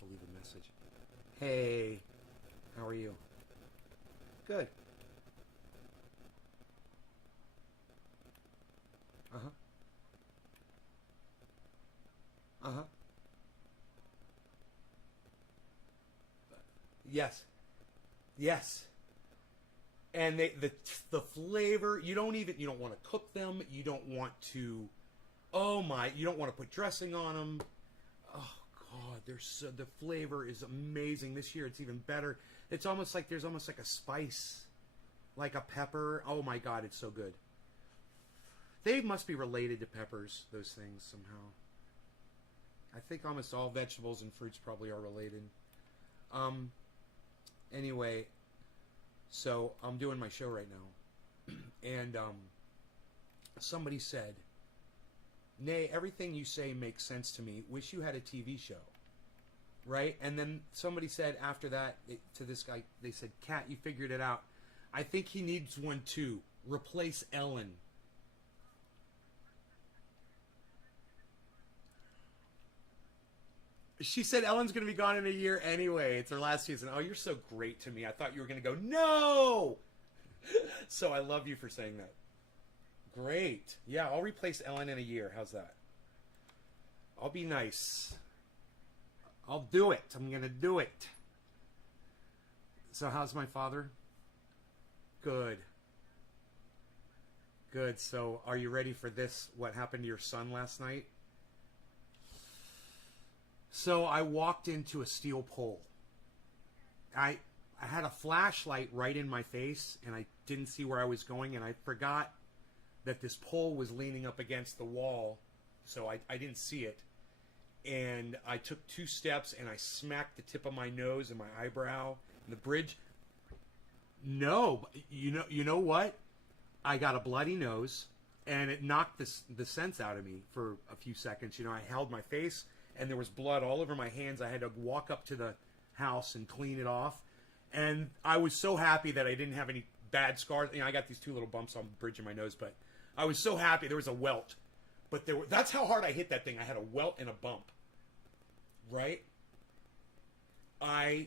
Leave a message. Hey, how are you? Good. Uh-huh. Uh-huh. Yes. Yes. And the flavor, you don't want to cook them, you don't want to, you don't want to put dressing on them. Oh God, the flavor is amazing. This year it's even better. It's almost like there's almost like a spice, like a pepper. Oh my God, it's so good. They must be related to peppers, those things, somehow. I think almost all vegetables and fruits probably are related. Anyway, so I'm doing my show right now. And somebody said, Nay, everything you say makes sense to me. Wish you had a TV show. Right? And then somebody said after that to this guy, they said, Cat, you figured it out. I think he needs one too. Replace Ellen. She said Ellen's going to be gone in a year anyway. It's her last season. Oh, you're so great to me. I thought you were going to go, no! So I love you for saying that. Great. Yeah, I'll replace Ellen in a year. How's that? I'll be nice. I'll do it. I'm going to do it. So how's my father? Good. Good. So, are you ready for this? What happened to your son last night? So, I walked into a steel pole. I had a flashlight right in my face, and I didn't see where I was going, and I forgot that this pole was leaning up against the wall, so I didn't see it. And I took 2 steps, and I smacked the tip of my nose and my eyebrow and the bridge. No, you know what? I got a bloody nose, and it knocked the sense out of me for a few seconds. I held my face, and there was blood all over my hands. I had to walk up to the house and clean it off. And I was so happy that I didn't have any bad scars. I got these 2 little bumps on the bridge of my nose, but I was so happy. There was a welt. But that's how hard I hit that thing. I had a welt and a bump. Right? I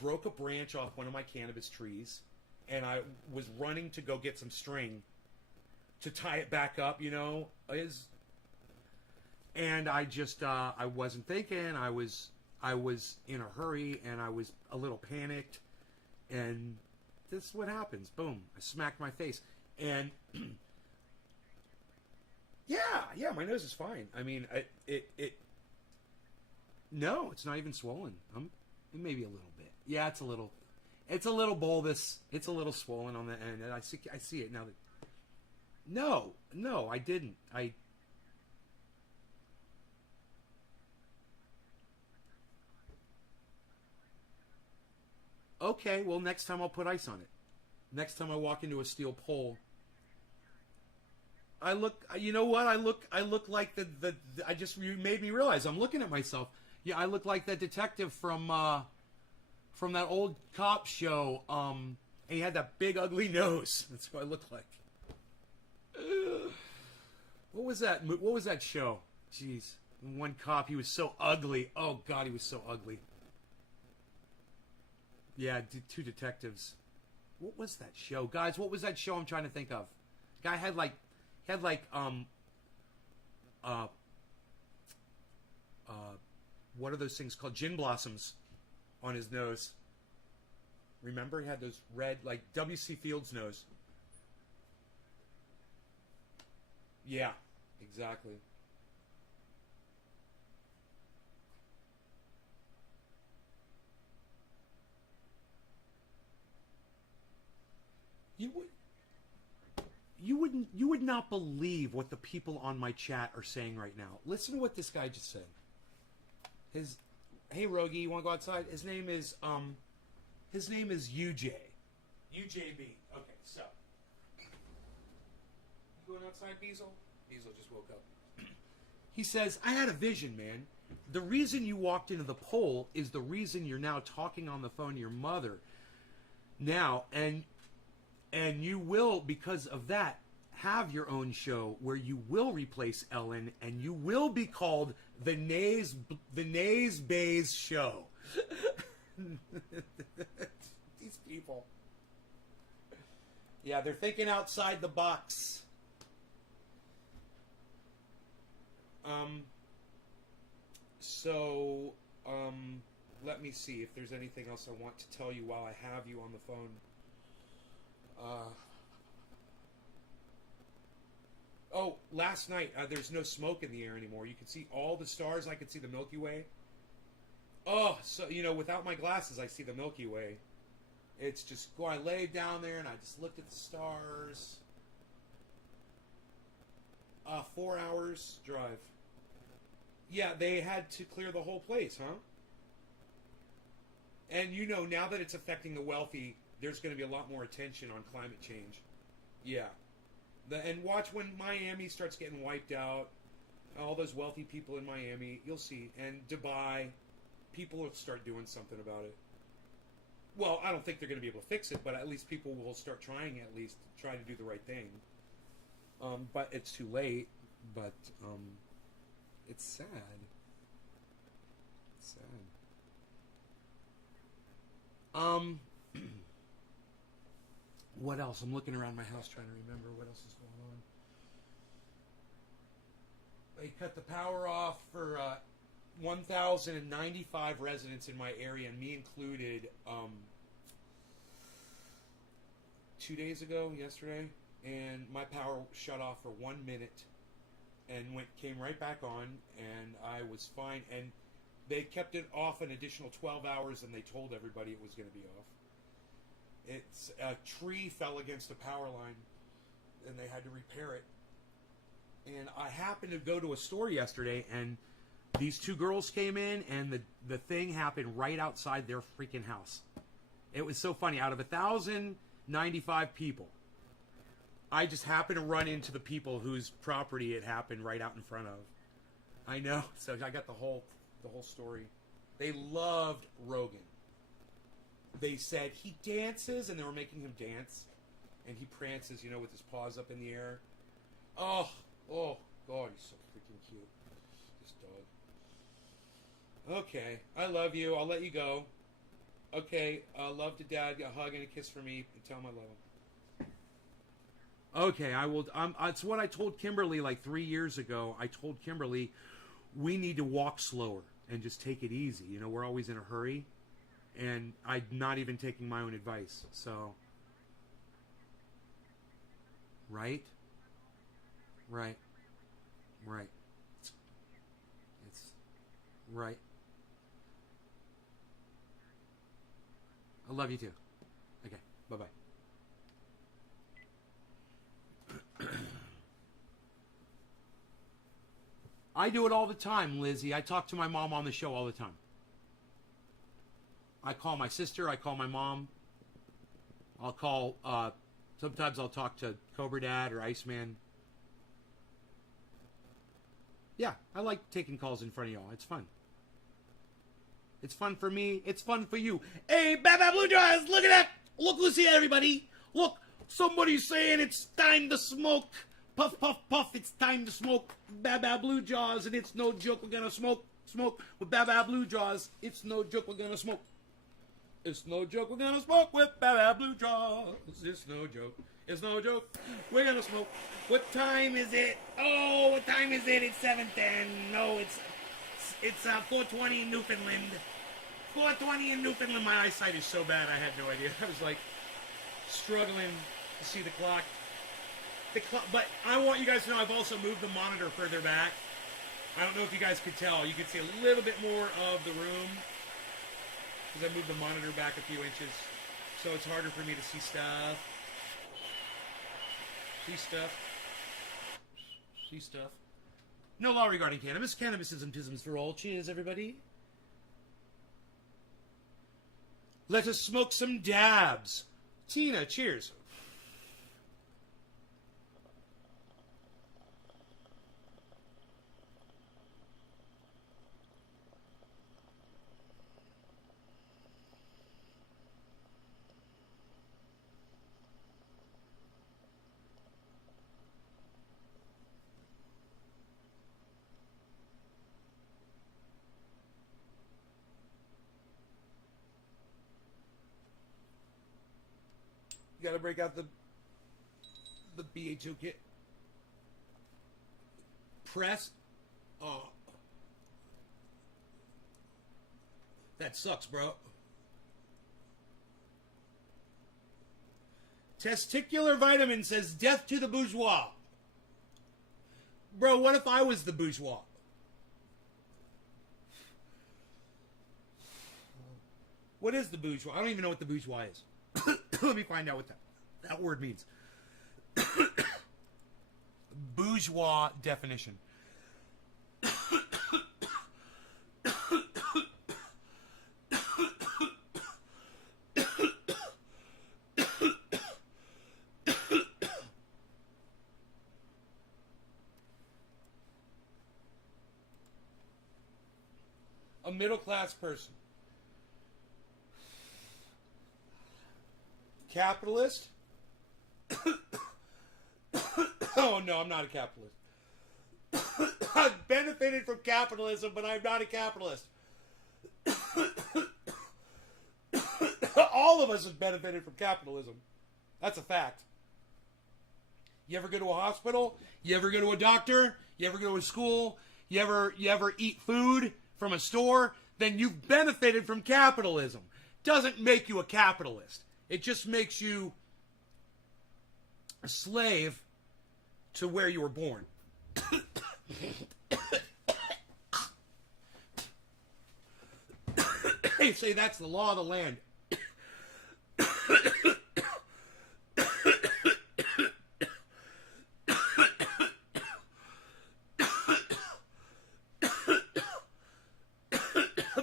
broke a branch off one of my cannabis trees, and I was running to go get some string to tie it back up, and I just I wasn't thinking. I was in a hurry, and I was a little panicked, and this is what happens. Boom! I smacked my face, and yeah, my nose is fine. I mean, no, it's not even swollen. Maybe a little bit. Yeah, it's a little bulbous. It's a little swollen on the end. And I see it now. No, I didn't. Okay, well, next time I'll put ice on it. Next time I walk into a steel pole, I look. You know what? I look like you made me realize I'm looking at myself. Yeah, I look like that detective from that old cop show. And he had that big ugly nose. That's what I look like. What was that? What was that show? Jeez, one cop. He was so ugly. Oh God, he was so ugly. Yeah, 2 detectives. What was that show, guys? What was that show? I'm trying to think of. Guy had like what are those things called? Gin blossoms on his nose. Remember, he had those red, like W.C. Fields' nose. Yeah, exactly. You would not believe what the people on my chat are saying right now. Listen to what this guy just said. Hey Rogie, you want to go outside? His name is UJ. UJB. Okay, so you going outside, Beazle? Beazle just woke up. He says, I had a vision, man. The reason you walked into the poll is the reason you're now talking on the phone to your mother now, and you will, because of that, have your own show where you will replace Ellen, and you will be called the Nays Bays Show. These people. Yeah, they're thinking outside the box. Let me see if there's anything else I want to tell you while I have you on the phone. Last night, there's no smoke in the air anymore. You can see all the stars. I could see the Milky Way. Oh, so, without my glasses, I see the Milky Way. It's just, I laid down there and I just looked at the stars. 4 hours drive. Yeah, they had to clear the whole place, huh? And now that it's affecting the wealthy, there's going to be a lot more attention on climate change. Yeah. And watch when Miami starts getting wiped out. All those wealthy people in Miami, you'll see. And Dubai, people will start doing something about it. Well, I don't think they're going to be able to fix it, but at least people will start trying at least to try to do the right thing. But it's too late. But it's sad. It's sad. What else? I'm looking around my house trying to remember what else is going on. They cut the power off for 1,095 residents in my area, and me included, 2 days ago, yesterday. and my power shut off for 1 minute, and came right back on, and I was fine. And they kept it off an additional 12 hours, and they told everybody it was going to be off. It's a tree fell against a power line, and they had to repair it. And I happened to go to a store yesterday, and these two girls came in, and the thing happened right outside their freaking house. It was so funny. Out of 1,095 people, I just happened to run into the people whose property it happened right out in front of. I know. So I got the whole story. They loved Rogan. They said he dances, and they were making him dance, and he prances, with his paws up in the air. Oh, God, he's so freaking cute. This dog. Okay, I love you. I'll let you go. Okay, love to Dad. A hug and a kiss for me. And tell him I love him. Okay, I will. It's what I told Kimberly like 3 years ago. I told Kimberly we need to walk slower and just take it easy. We're always in a hurry, and I'm not even taking my own advice. So, right. It's right. I love you too. Okay, bye-bye. I do it all the time, Lizzie. I talk to my mom on the show all the time. I call my sister. I call my mom. I'll call, sometimes I'll talk to Cobra Dad or Iceman. Yeah, I like taking calls in front of y'all. It's fun. It's fun for me. It's fun for you. Hey, Baba Blue Jaws, look at that. Look who's here, everybody. Look, somebody's saying it's time to smoke. Puff, puff, puff, it's time to smoke. Baba Blue Jaws, and it's no joke. We're going to smoke with Baba Blue Jaws. It's no joke. We're going to smoke. It's no joke. We're going to smoke with Baba Blue Jaws. It's no joke. It's no joke. We're going to smoke. What time is it? Oh, what time is it? It's 7:10. No, it's 4:20 in Newfoundland. 4:20 in Newfoundland. My eyesight is so bad, I had no idea. I was like struggling to see the clock. But I want you guys to know I've also moved the monitor further back. I don't know if you guys could tell. You could see a little bit more of the room because I moved the monitor back a few inches. So it's harder for me to see stuff. See stuff. No law regarding cannabis. Cannabis isms for all. Cheers, everybody. Let us smoke some dabs. Tina, cheers. You gotta break out the BHO kit. Press. Oh. That sucks, bro. Testicular vitamin says death to the bourgeois. Bro, what if I was the bourgeois? What is the bourgeois? I don't even know what the bourgeois is. Let me find out what that word means. Bourgeois definition. A middle-class person. Capitalist? Oh no, I'm not a capitalist. I've benefited from capitalism, but I'm not a capitalist. All of us have benefited from capitalism. That's a fact. You ever go to a hospital? You ever go to a doctor? You ever go to a school? You ever eat food from a store? Then you've benefited from capitalism. Doesn't make you a capitalist. It just makes you a slave to where you were born. They say that's the law of the land.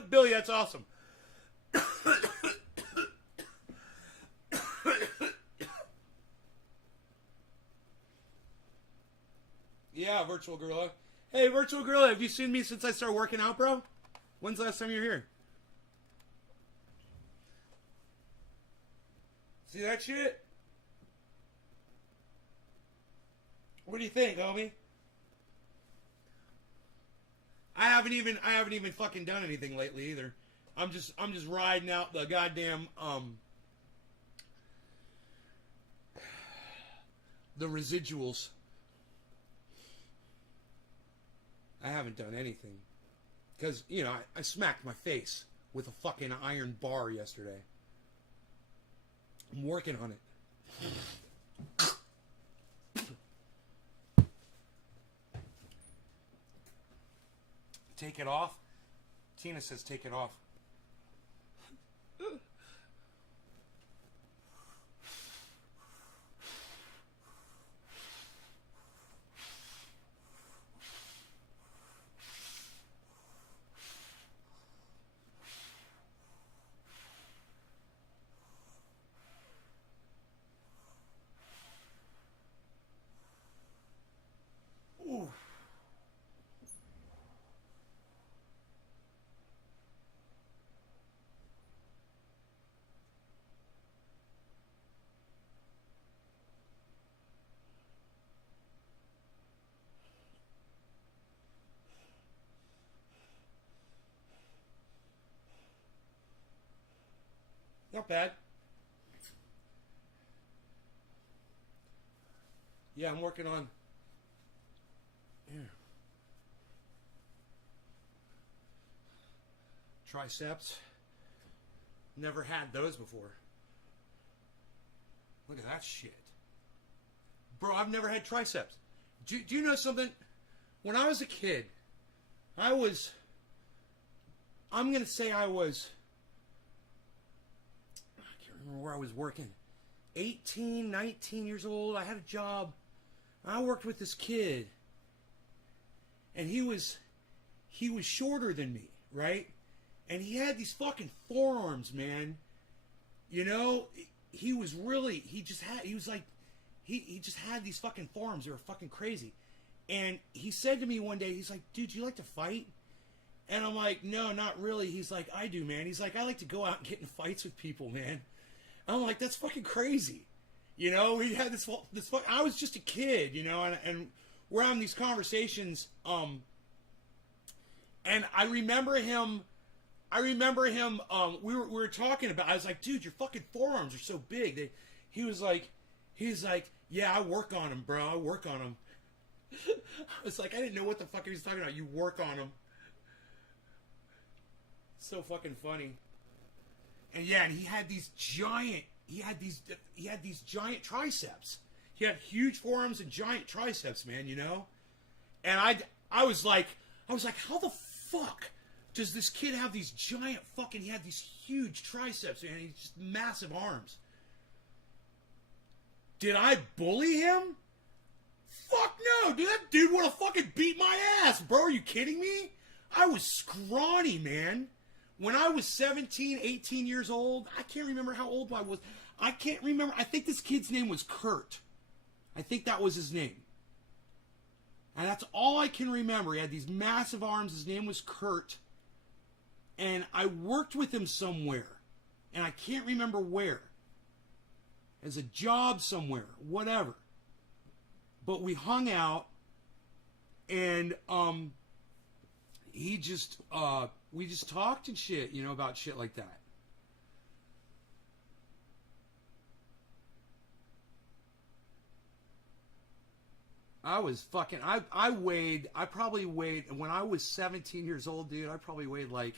Billy, that's awesome. Yeah, Virtual Gorilla. Hey, Virtual Gorilla, have you seen me since I started working out, bro? When's the last time you were here? See that shit? What do you think, homie? I haven't even fucking done anything lately either. I'm just riding out the goddamn the residuals. I haven't done anything. Because, you know, I smacked my face with a fucking iron bar yesterday. I'm working on it. Take it off? Tina says take it off. Ooh. Not bad. Yeah, I'm working on... Here. Triceps. Never had those before. Look at that shit. Bro, I've never had triceps. Do you know something? When I was a kid, I'm going to say I was... I can't remember where I was working. 18, 19 years old. I had a job. I worked with this kid. And he was shorter than me, right? And he had these fucking forearms, man. You know, he just had these fucking forearms. They were fucking crazy. And he said to me one day, he's like, dude, you like to fight? And I'm like, no, not really. He's like, I do, man. He's like, I like to go out and get in fights with people, man. I'm like, that's fucking crazy. You know, we had this I was just a kid, you know, and we're having these conversations, and I remember him, we were talking about, I was like, dude, your fucking forearms are so big. He's like, yeah, I work on them, bro. I work on them. I was like, I didn't know what the fuck he was talking about. You work on them. So fucking funny. And yeah, and he had these giant triceps. He had huge forearms and giant triceps, man, you know? And I was like, how the fuck does this kid have these giant fucking, he had these huge triceps, man, he's just massive arms. Did I bully him? Fuck no, dude, that dude would have fucking beat my ass, bro, are you kidding me? I was scrawny, man. When I was 17, 18 years old, I can't remember how old I was. I can't remember. I think this kid's name was Kurt. I think that was his name. And that's all I can remember. He had these massive arms. His name was Kurt. And I worked with him somewhere. And I can't remember where. As a job somewhere. Whatever. But we hung out. And he just... we just talked and shit, you know, about shit like that. I was fucking, I probably weighed, when I was 17 years old, dude, I probably weighed like,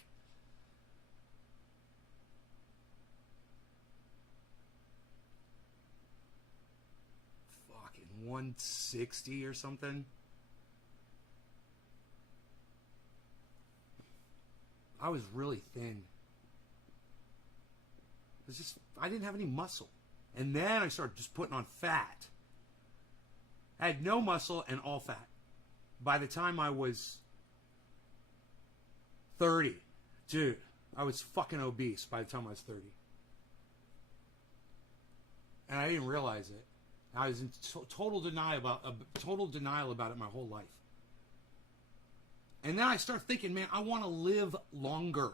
fuck, 160 or something. I was really thin. I didn't have any muscle. And then I started just putting on fat. I had no muscle and all fat. By the time I was 30, dude, I was fucking obese by the time I was 30. And I didn't realize it. I was in total denial about it my whole life. And then I start thinking, man, I want to live longer.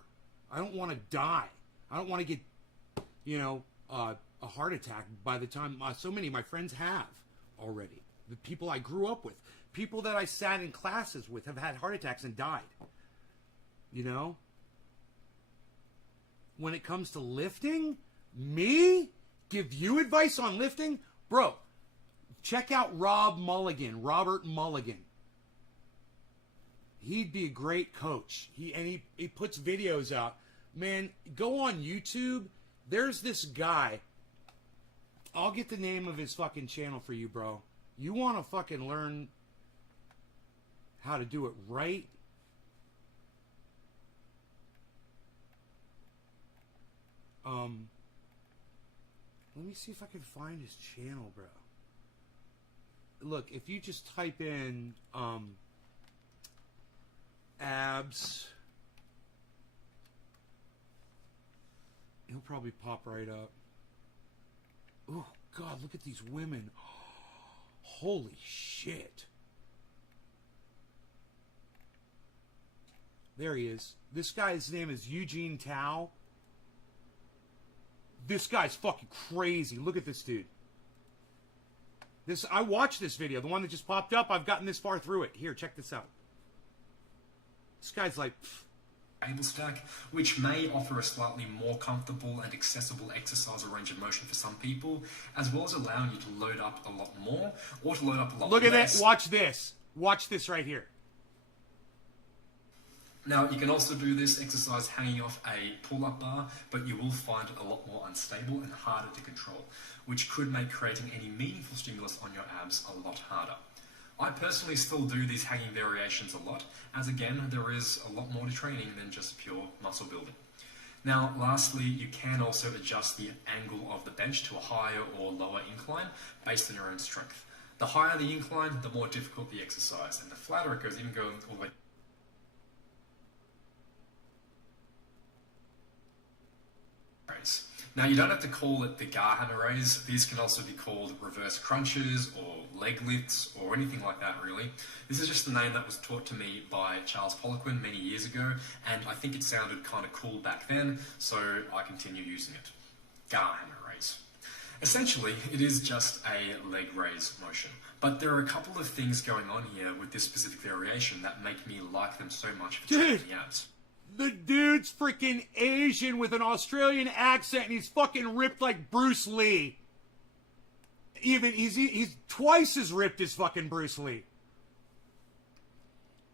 I don't want to die. I don't want to get, a heart attack by the time so many of my friends have already. The people I grew up with, people that I sat in classes with have had heart attacks and died. When it comes to lifting, me give you advice on lifting, bro. Check out Robert Mulligan. He'd be a great coach. He puts videos out. Man, go on YouTube. There's this guy. I'll get the name of his fucking channel for you, bro. You want to fucking learn how to do it right? Let me see if I can find his channel, bro. Look, if you just type in abs, he'll probably pop right up. Oh God, look at these women. Holy shit. There he is. This guy's name is Eugene Tao. This guy's fucking crazy. Look at this dude. I watched this video, the one that just popped up. I've gotten this far through it. Here, check this out. This guy's like, cable stack, which may offer a slightly more comfortable and accessible exercise or range of motion for some people, as well as allowing you to load up a lot more or to load up a lot look at less. that. Watch this. Watch this right here. Now, you can also do this exercise hanging off a pull-up bar, but you will find it a lot more unstable and harder to control, which could make creating any meaningful stimulus on your abs a lot harder. I personally still do these hanging variations a lot, as again, there is a lot more to training than just pure muscle building. Now, lastly, you can also adjust the angle of the bench to a higher or lower incline based on your own strength. The higher the incline, the more difficult the exercise, and the flatter it goes, even going all the way. Now, you don't have to call it the Gar hammer raise. These can also be called reverse crunches or leg lifts or anything like that, really. This is just the name that was taught to me by Charles Poliquin many years ago, and I think it sounded kind of cool back then, so I continue using it. Gar hammer raise. Essentially, it is just a leg raise motion. But there are a couple of things going on here with this specific variation that make me like them so much for training the abs. The dude's freaking Asian with an Australian accent, and he's fucking ripped like Bruce Lee. Even he's twice as ripped as fucking Bruce Lee.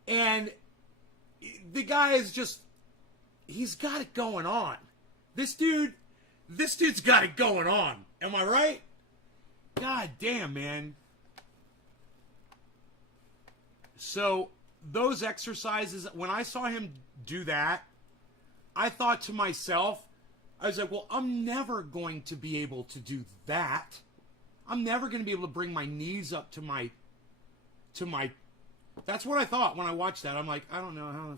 And the guy is just, he's got it going on. This dude's got it going on. Am I right? God damn, man. So those exercises, when I saw him do that, I thought to myself, I was like, well, I'm never going to be able to do that. I'm never going to be able to bring my knees up to my, that's what I thought when I watched that. I'm like, I don't know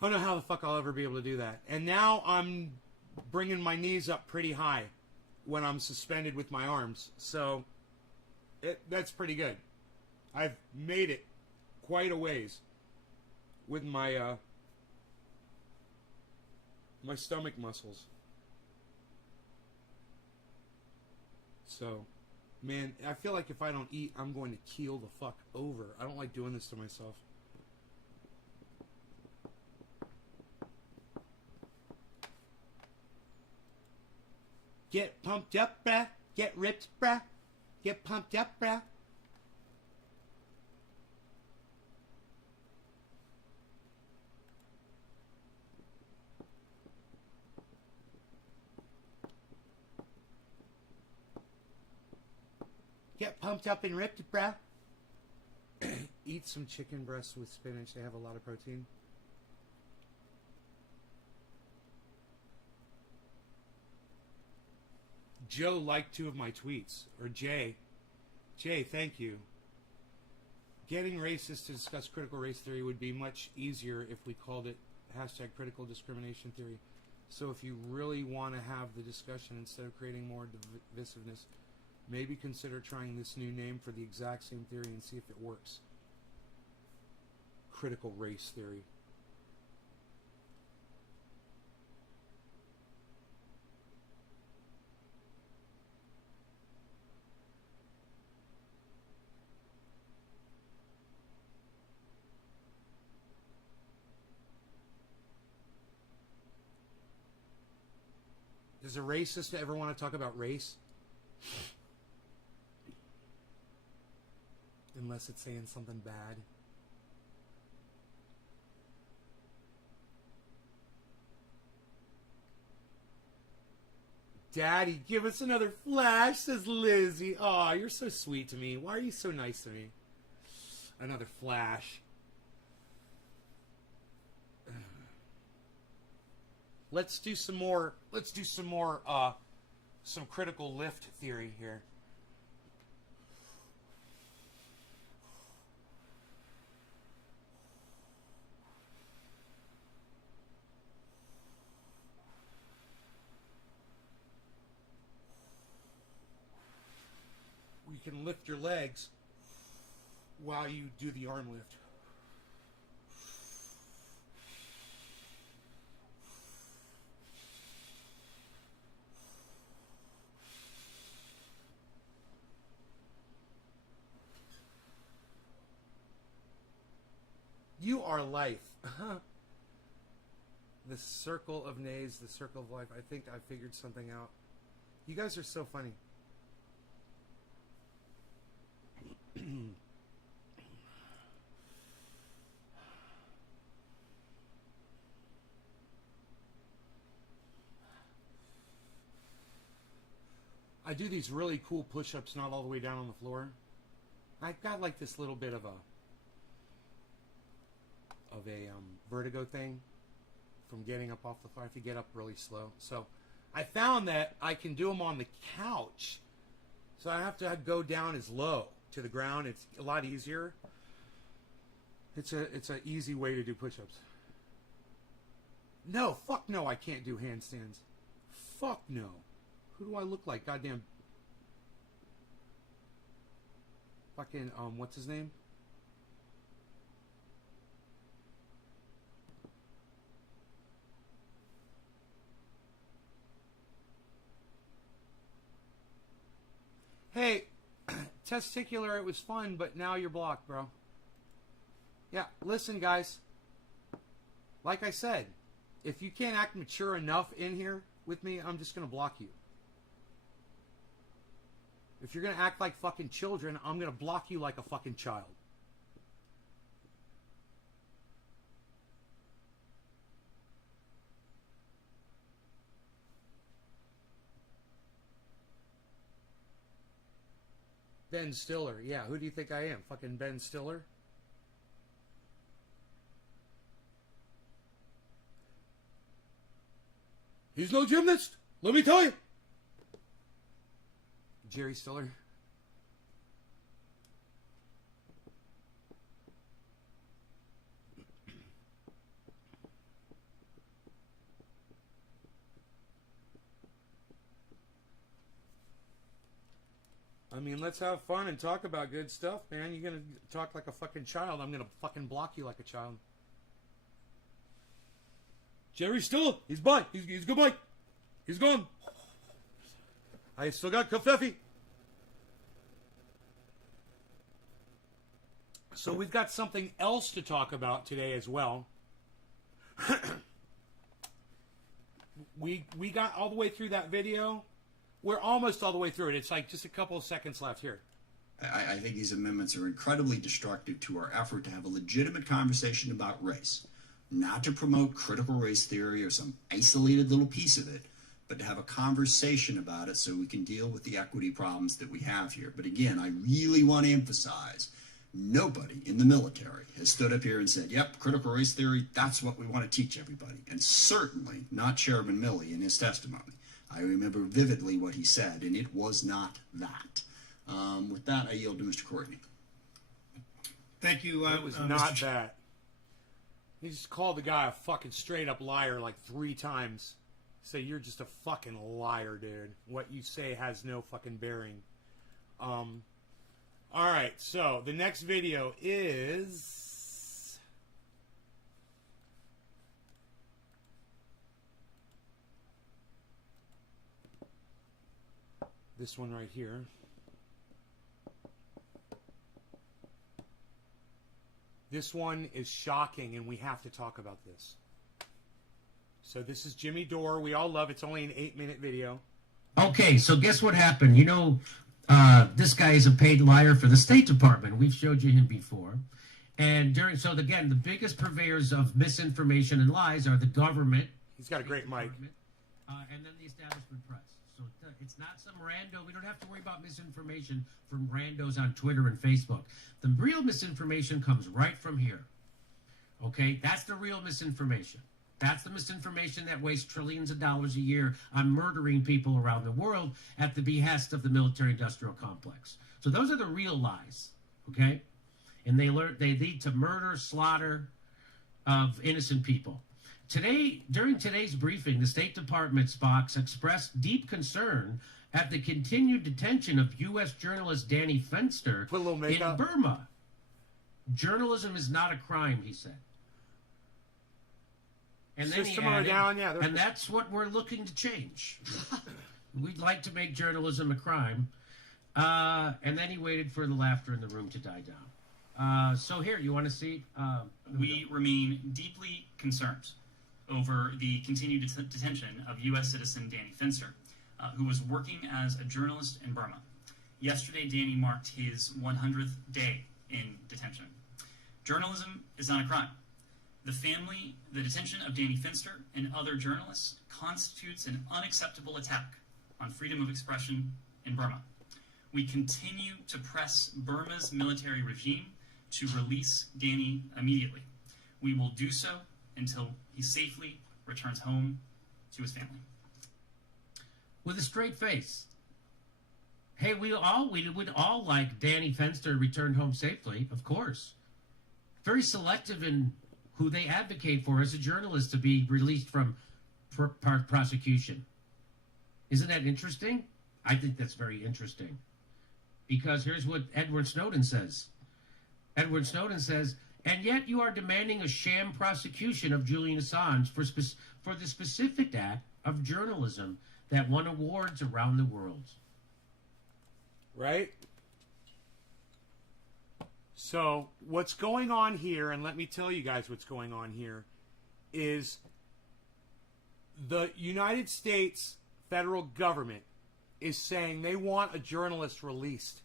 how the fuck I'll ever be able to do that. And now I'm bringing my knees up pretty high when I'm suspended with my arms. So that's pretty good. I've made it quite a ways with my my stomach muscles. So, man, I feel like if I don't eat, I'm going to keel the fuck over. I don't like doing this to myself. Get pumped up, bruh. Get ripped, bruh. Get pumped up, bruh. Get pumped up and ripped, bruh. Eat some chicken breasts with spinach. They have a lot of protein. Joe liked 2 of my tweets. Or Jay. Jay, thank you. Getting racists to discuss critical race theory would be much easier if we called it hashtag critical discrimination theory. So if you really want to have the discussion instead of creating more divisiveness, maybe consider trying this new name for the exact same theory and see if it works. Critical race theory. Does a racist ever want to talk about race? Unless it's saying something bad. Daddy, give us another flash, says Lizzie. Aw, you're so sweet to me. Why are you so nice to me? Another flash. Let's do some more. Some critical lift theory here. You can lift your legs while you do the arm lift. You are life. The circle of nays, the circle of life. I think I figured something out. You guys are so funny. I do these really cool push-ups not all the way down on the floor. I've got like this little bit of a vertigo thing from getting up off the floor. I have to get up really slow. So I found that I can do them on the couch. So I have to go down as low to the ground. It's a lot easier. It's an easy way to do push-ups. No, fuck no, I can't do handstands. Fuck no. Who do I look like? Goddamn. Fucking, what's his name? Hey, testicular, it was fun, but now you're blocked, bro. Yeah, listen, guys. Like I said, if you can't act mature enough in here with me, I'm just going to block you. If you're going to act like fucking children, I'm going to block you like a fucking child. Ben Stiller. Yeah, who do you think I am? Fucking Ben Stiller? He's no gymnast, let me tell you. Jerry Stiller. I mean, let's have fun and talk about good stuff, man. You're gonna talk like a fucking child. I'm gonna fucking block you like a child. Jerry Stiller, he's by. He's goodbye. He's gone. I still got Kafefi. So we've got something else to talk about today as well. we got all the way through that video. We're almost all the way through it. It's like just a couple of seconds left here. I think these amendments are incredibly destructive to our effort to have a legitimate conversation about race. Not to promote critical race theory or some isolated little piece of it, but to have a conversation about it so we can deal with the equity problems that we have here. But again, I really want to emphasize, nobody in the military has stood up here and said, yep, critical race theory, that's what we want to teach everybody. And certainly not Chairman Milley in his testimony. I remember vividly what he said, and it was not that. With that, I yield to Mr. Courtney. Thank you. It was not that. He just called the guy a fucking straight up liar like 3 times. Say, you're just a fucking liar, dude. What you say has no fucking bearing. Alright, so the next video is... this one right here. This one is shocking, and we have to talk about this. So this is Jimmy Dore. We all love it. It's only an 8-minute video. Okay, so guess what happened? You know, this guy is a paid liar for the State Department. We've showed you him before. And so again, the biggest purveyors of misinformation and lies are the government. He's got a great mic. And then the establishment press. So it's not some rando. We don't have to worry about misinformation from randos on Twitter and Facebook. The real misinformation comes right from here. Okay? That's the real misinformation. That's the misinformation that wastes trillions of dollars a year on murdering people around the world at the behest of the military-industrial complex. So those are the real lies, okay? And they lead to murder, slaughter of innocent people. Today, during today's briefing, the State Department's box expressed deep concern at the continued detention of U.S. journalist Danny Fenster Put a little in makeup. Burma. Journalism is not a crime, he said. And then System he added, down, yeah. and that's what we're looking to change. We'd like to make journalism a crime. And then he waited for the laughter in the room to die down. So here, you want to see? We remain deeply concerned over the continued detention of U.S. citizen Danny Fenster, who was working as a journalist in Burma. Yesterday, Danny marked his 100th day in detention. Journalism is not a crime. The detention of Danny Fenster and other journalists constitutes an unacceptable attack on freedom of expression in Burma. We continue to press Burma's military regime to release Danny immediately. We will do so until he safely returns home to his family. With a straight face. Hey, we would all like Danny Fenster returned home safely, of course. Very selective in who they advocate for as a journalist to be released from prosecution. Isn't that interesting? I think that's very interesting. Because here's what Edward Snowden says. Edward Snowden says, and yet you are demanding a sham prosecution of Julian Assange for the specific act of journalism that won awards around the world. Right? So what's going on here, and let me tell you guys what's going on here, is the United States federal government is saying they want a journalist released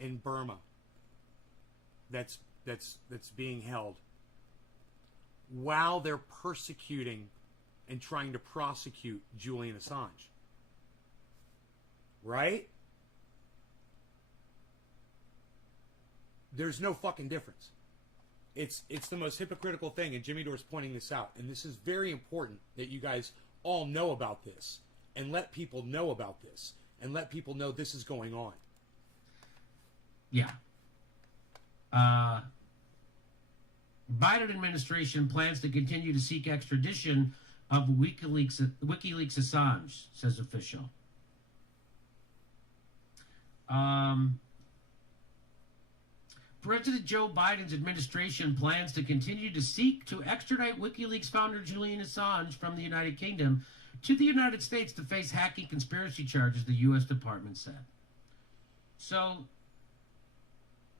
in Burma that's being held while they're persecuting and trying to prosecute Julian Assange. Right? There's no fucking difference. It's the most hypocritical thing, and Jimmy Dore's pointing this out. And this is very important that you guys all know about this and let people know about this and let people know this is going on. Yeah. Biden administration plans to continue to seek extradition of WikiLeaks Assange, says official. President Joe Biden's administration plans to continue to seek to extradite WikiLeaks founder Julian Assange from the United Kingdom to the United States to face hacking conspiracy charges, the U.S. Department said. So,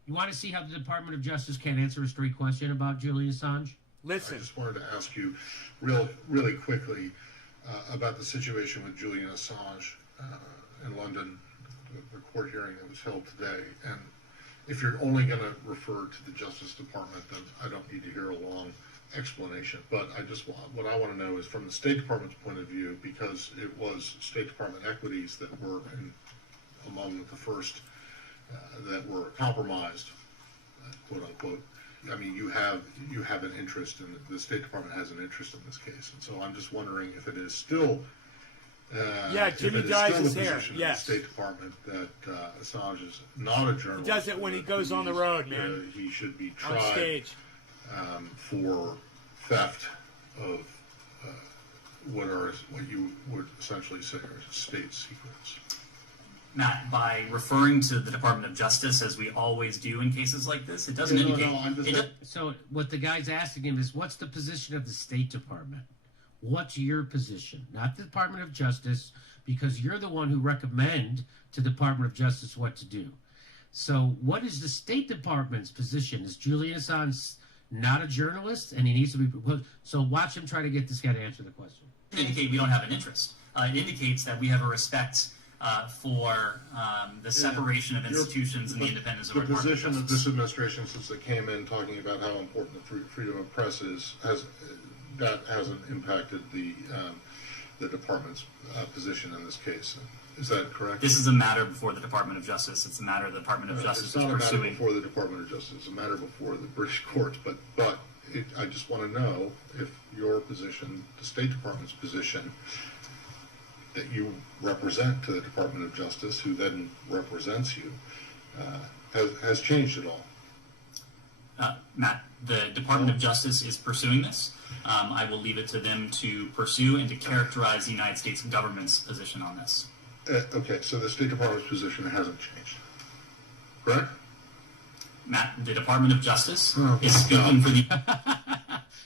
you want to see how the Department of Justice can't answer a straight question about Julian Assange? Listen. I just wanted to ask you really quickly about the situation with Julian Assange in London, the court hearing that was held today. And if you're only going to refer to the Justice Department, then I don't need to hear a long explanation, but what I want to know is from the State Department's point of view, because it was State Department equities that were among the first that were compromised, quote unquote. I mean, you have an interest in the State Department has an interest in this case, and so I'm just wondering if it is still. Jimmy dyes his hair. Yes. Yes. The State Department that Assange is not a journalist. He does it when he goes on the road, man. He should be On tried stage. for theft of what you would essentially say are state secrets. Matt, by referring to the Department of Justice, as we always do in cases like this, it doesn't indicate. I'm just. So what the guy's asking him is, what's the position of the State Department? What's your position? Not the Department of Justice, because you're the one who recommend to the Department of Justice what to do. So what is the State Department's position? Is Julian Assange not a journalist and he needs to be proposed? So watch him try to get this guy to answer the question. Indicate we don't have an interest. It indicates that we have a respect for the separation of institutions and the independence of the our Department of position of Justice. this administration, since they came in talking about how important the freedom of press is, hasn't impacted the department's position in this case. Is that correct? This is a matter before the Department of Justice. It's a matter the Department of Justice It's is not a matter pursuing. before the Department of Justice. It's a matter before the British courts. But I just want to know if your position, the State Department's position, that you represent to the Department of Justice, who then represents you, has changed at all. Matt, the Department of Justice is pursuing this. I will leave it to them to pursue and to characterize the United States government's position on this. Okay, so the State Department's position hasn't changed, correct? Matt, the Department of Justice Oh, is speaking for the.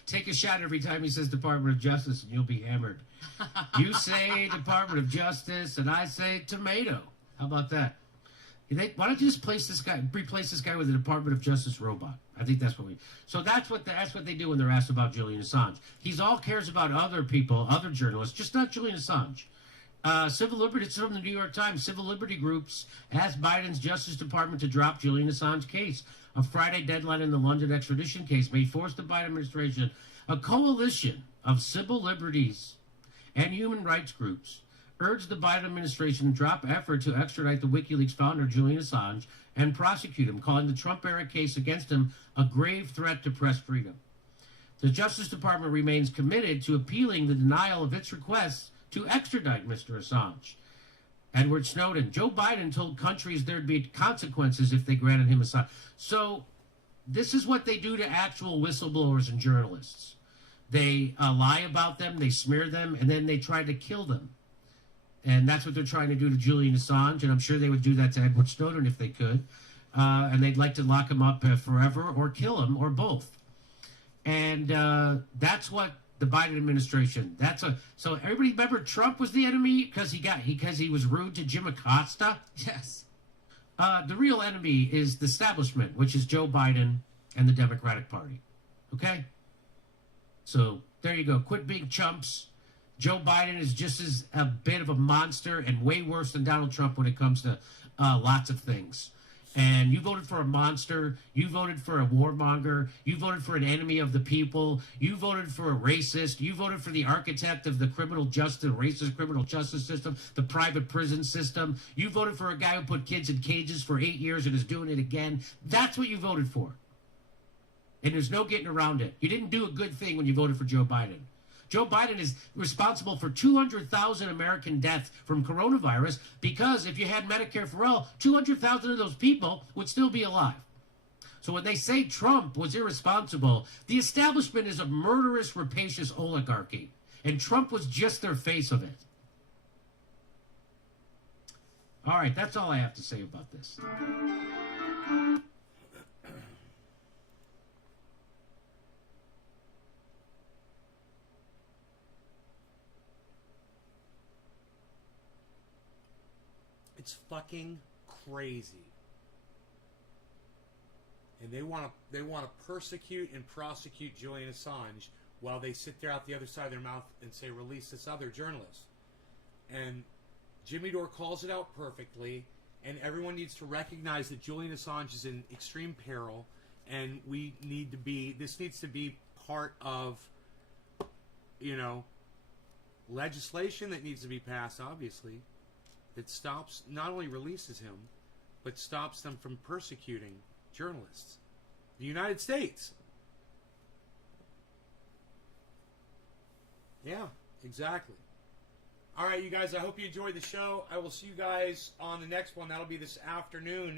Take a shot every time he says Department of Justice and you'll be hammered. You say Department of Justice and I say tomato. How about that? Why don't you just replace this guy with a Department of Justice robot? I think that's what we. So that's what they do when they're asked about Julian Assange. He's all cares about other people, other journalists, just not Julian Assange. Civil liberty. It's from the New York Times. Civil liberty groups asked Biden's Justice Department to drop Julian Assange case. A Friday deadline in the London extradition case may force the Biden administration. A coalition of civil liberties and human rights groups urged the Biden administration to drop effort to extradite the WikiLeaks founder Julian Assange and prosecute him, calling the Trump-era case against him a grave threat to press freedom. The Justice Department remains committed to appealing the denial of its requests to extradite Mr. Assange. Edward Snowden. Joe Biden told countries there'd be consequences if they granted him asylum. So this is what they do to actual whistleblowers and journalists. They lie about them, they smear them, and then they try to kill them. And that's what they're trying to do to Julian Assange, and I'm sure they would do that to Edward Snowden if they could. And they'd like to lock him up forever or kill him or both. And that's what the Biden administration. So everybody remember Trump was the enemy because he was rude to Jim Acosta. Yes. The real enemy is the establishment, which is Joe Biden and the Democratic Party. Okay? So there you go. Quit being chumps. Joe Biden is just as a bit of a monster and way worse than Donald Trump when it comes to lots of things. And you voted for a monster. You voted for a warmonger. You voted for an enemy of the people. You voted for a racist. You voted for the architect of the racist criminal justice system, the private prison system. You voted for a guy who put kids in cages for 8 years and is doing it again. That's what you voted for. And there's no getting around it. You didn't do a good thing when you voted for Joe Biden. Joe Biden is responsible for 200,000 American deaths from coronavirus because if you had Medicare for all, 200,000 of those people would still be alive. So when they say Trump was irresponsible, the establishment is a murderous, rapacious oligarchy. And Trump was just their face of it. All right, that's all I have to say about this. It's fucking crazy. And they want to persecute and prosecute Julian Assange while they sit there out the other side of their mouth and say, release this other journalist. And Jimmy Dore calls it out perfectly, and everyone needs to recognize that Julian Assange is in extreme peril, and this needs to be part of, legislation that needs to be passed, obviously, that stops, not only releases him, but stops them from persecuting journalists. The United States. Yeah, exactly. All right, you guys, I hope you enjoyed the show. I will see you guys on the next one. That'll be this afternoon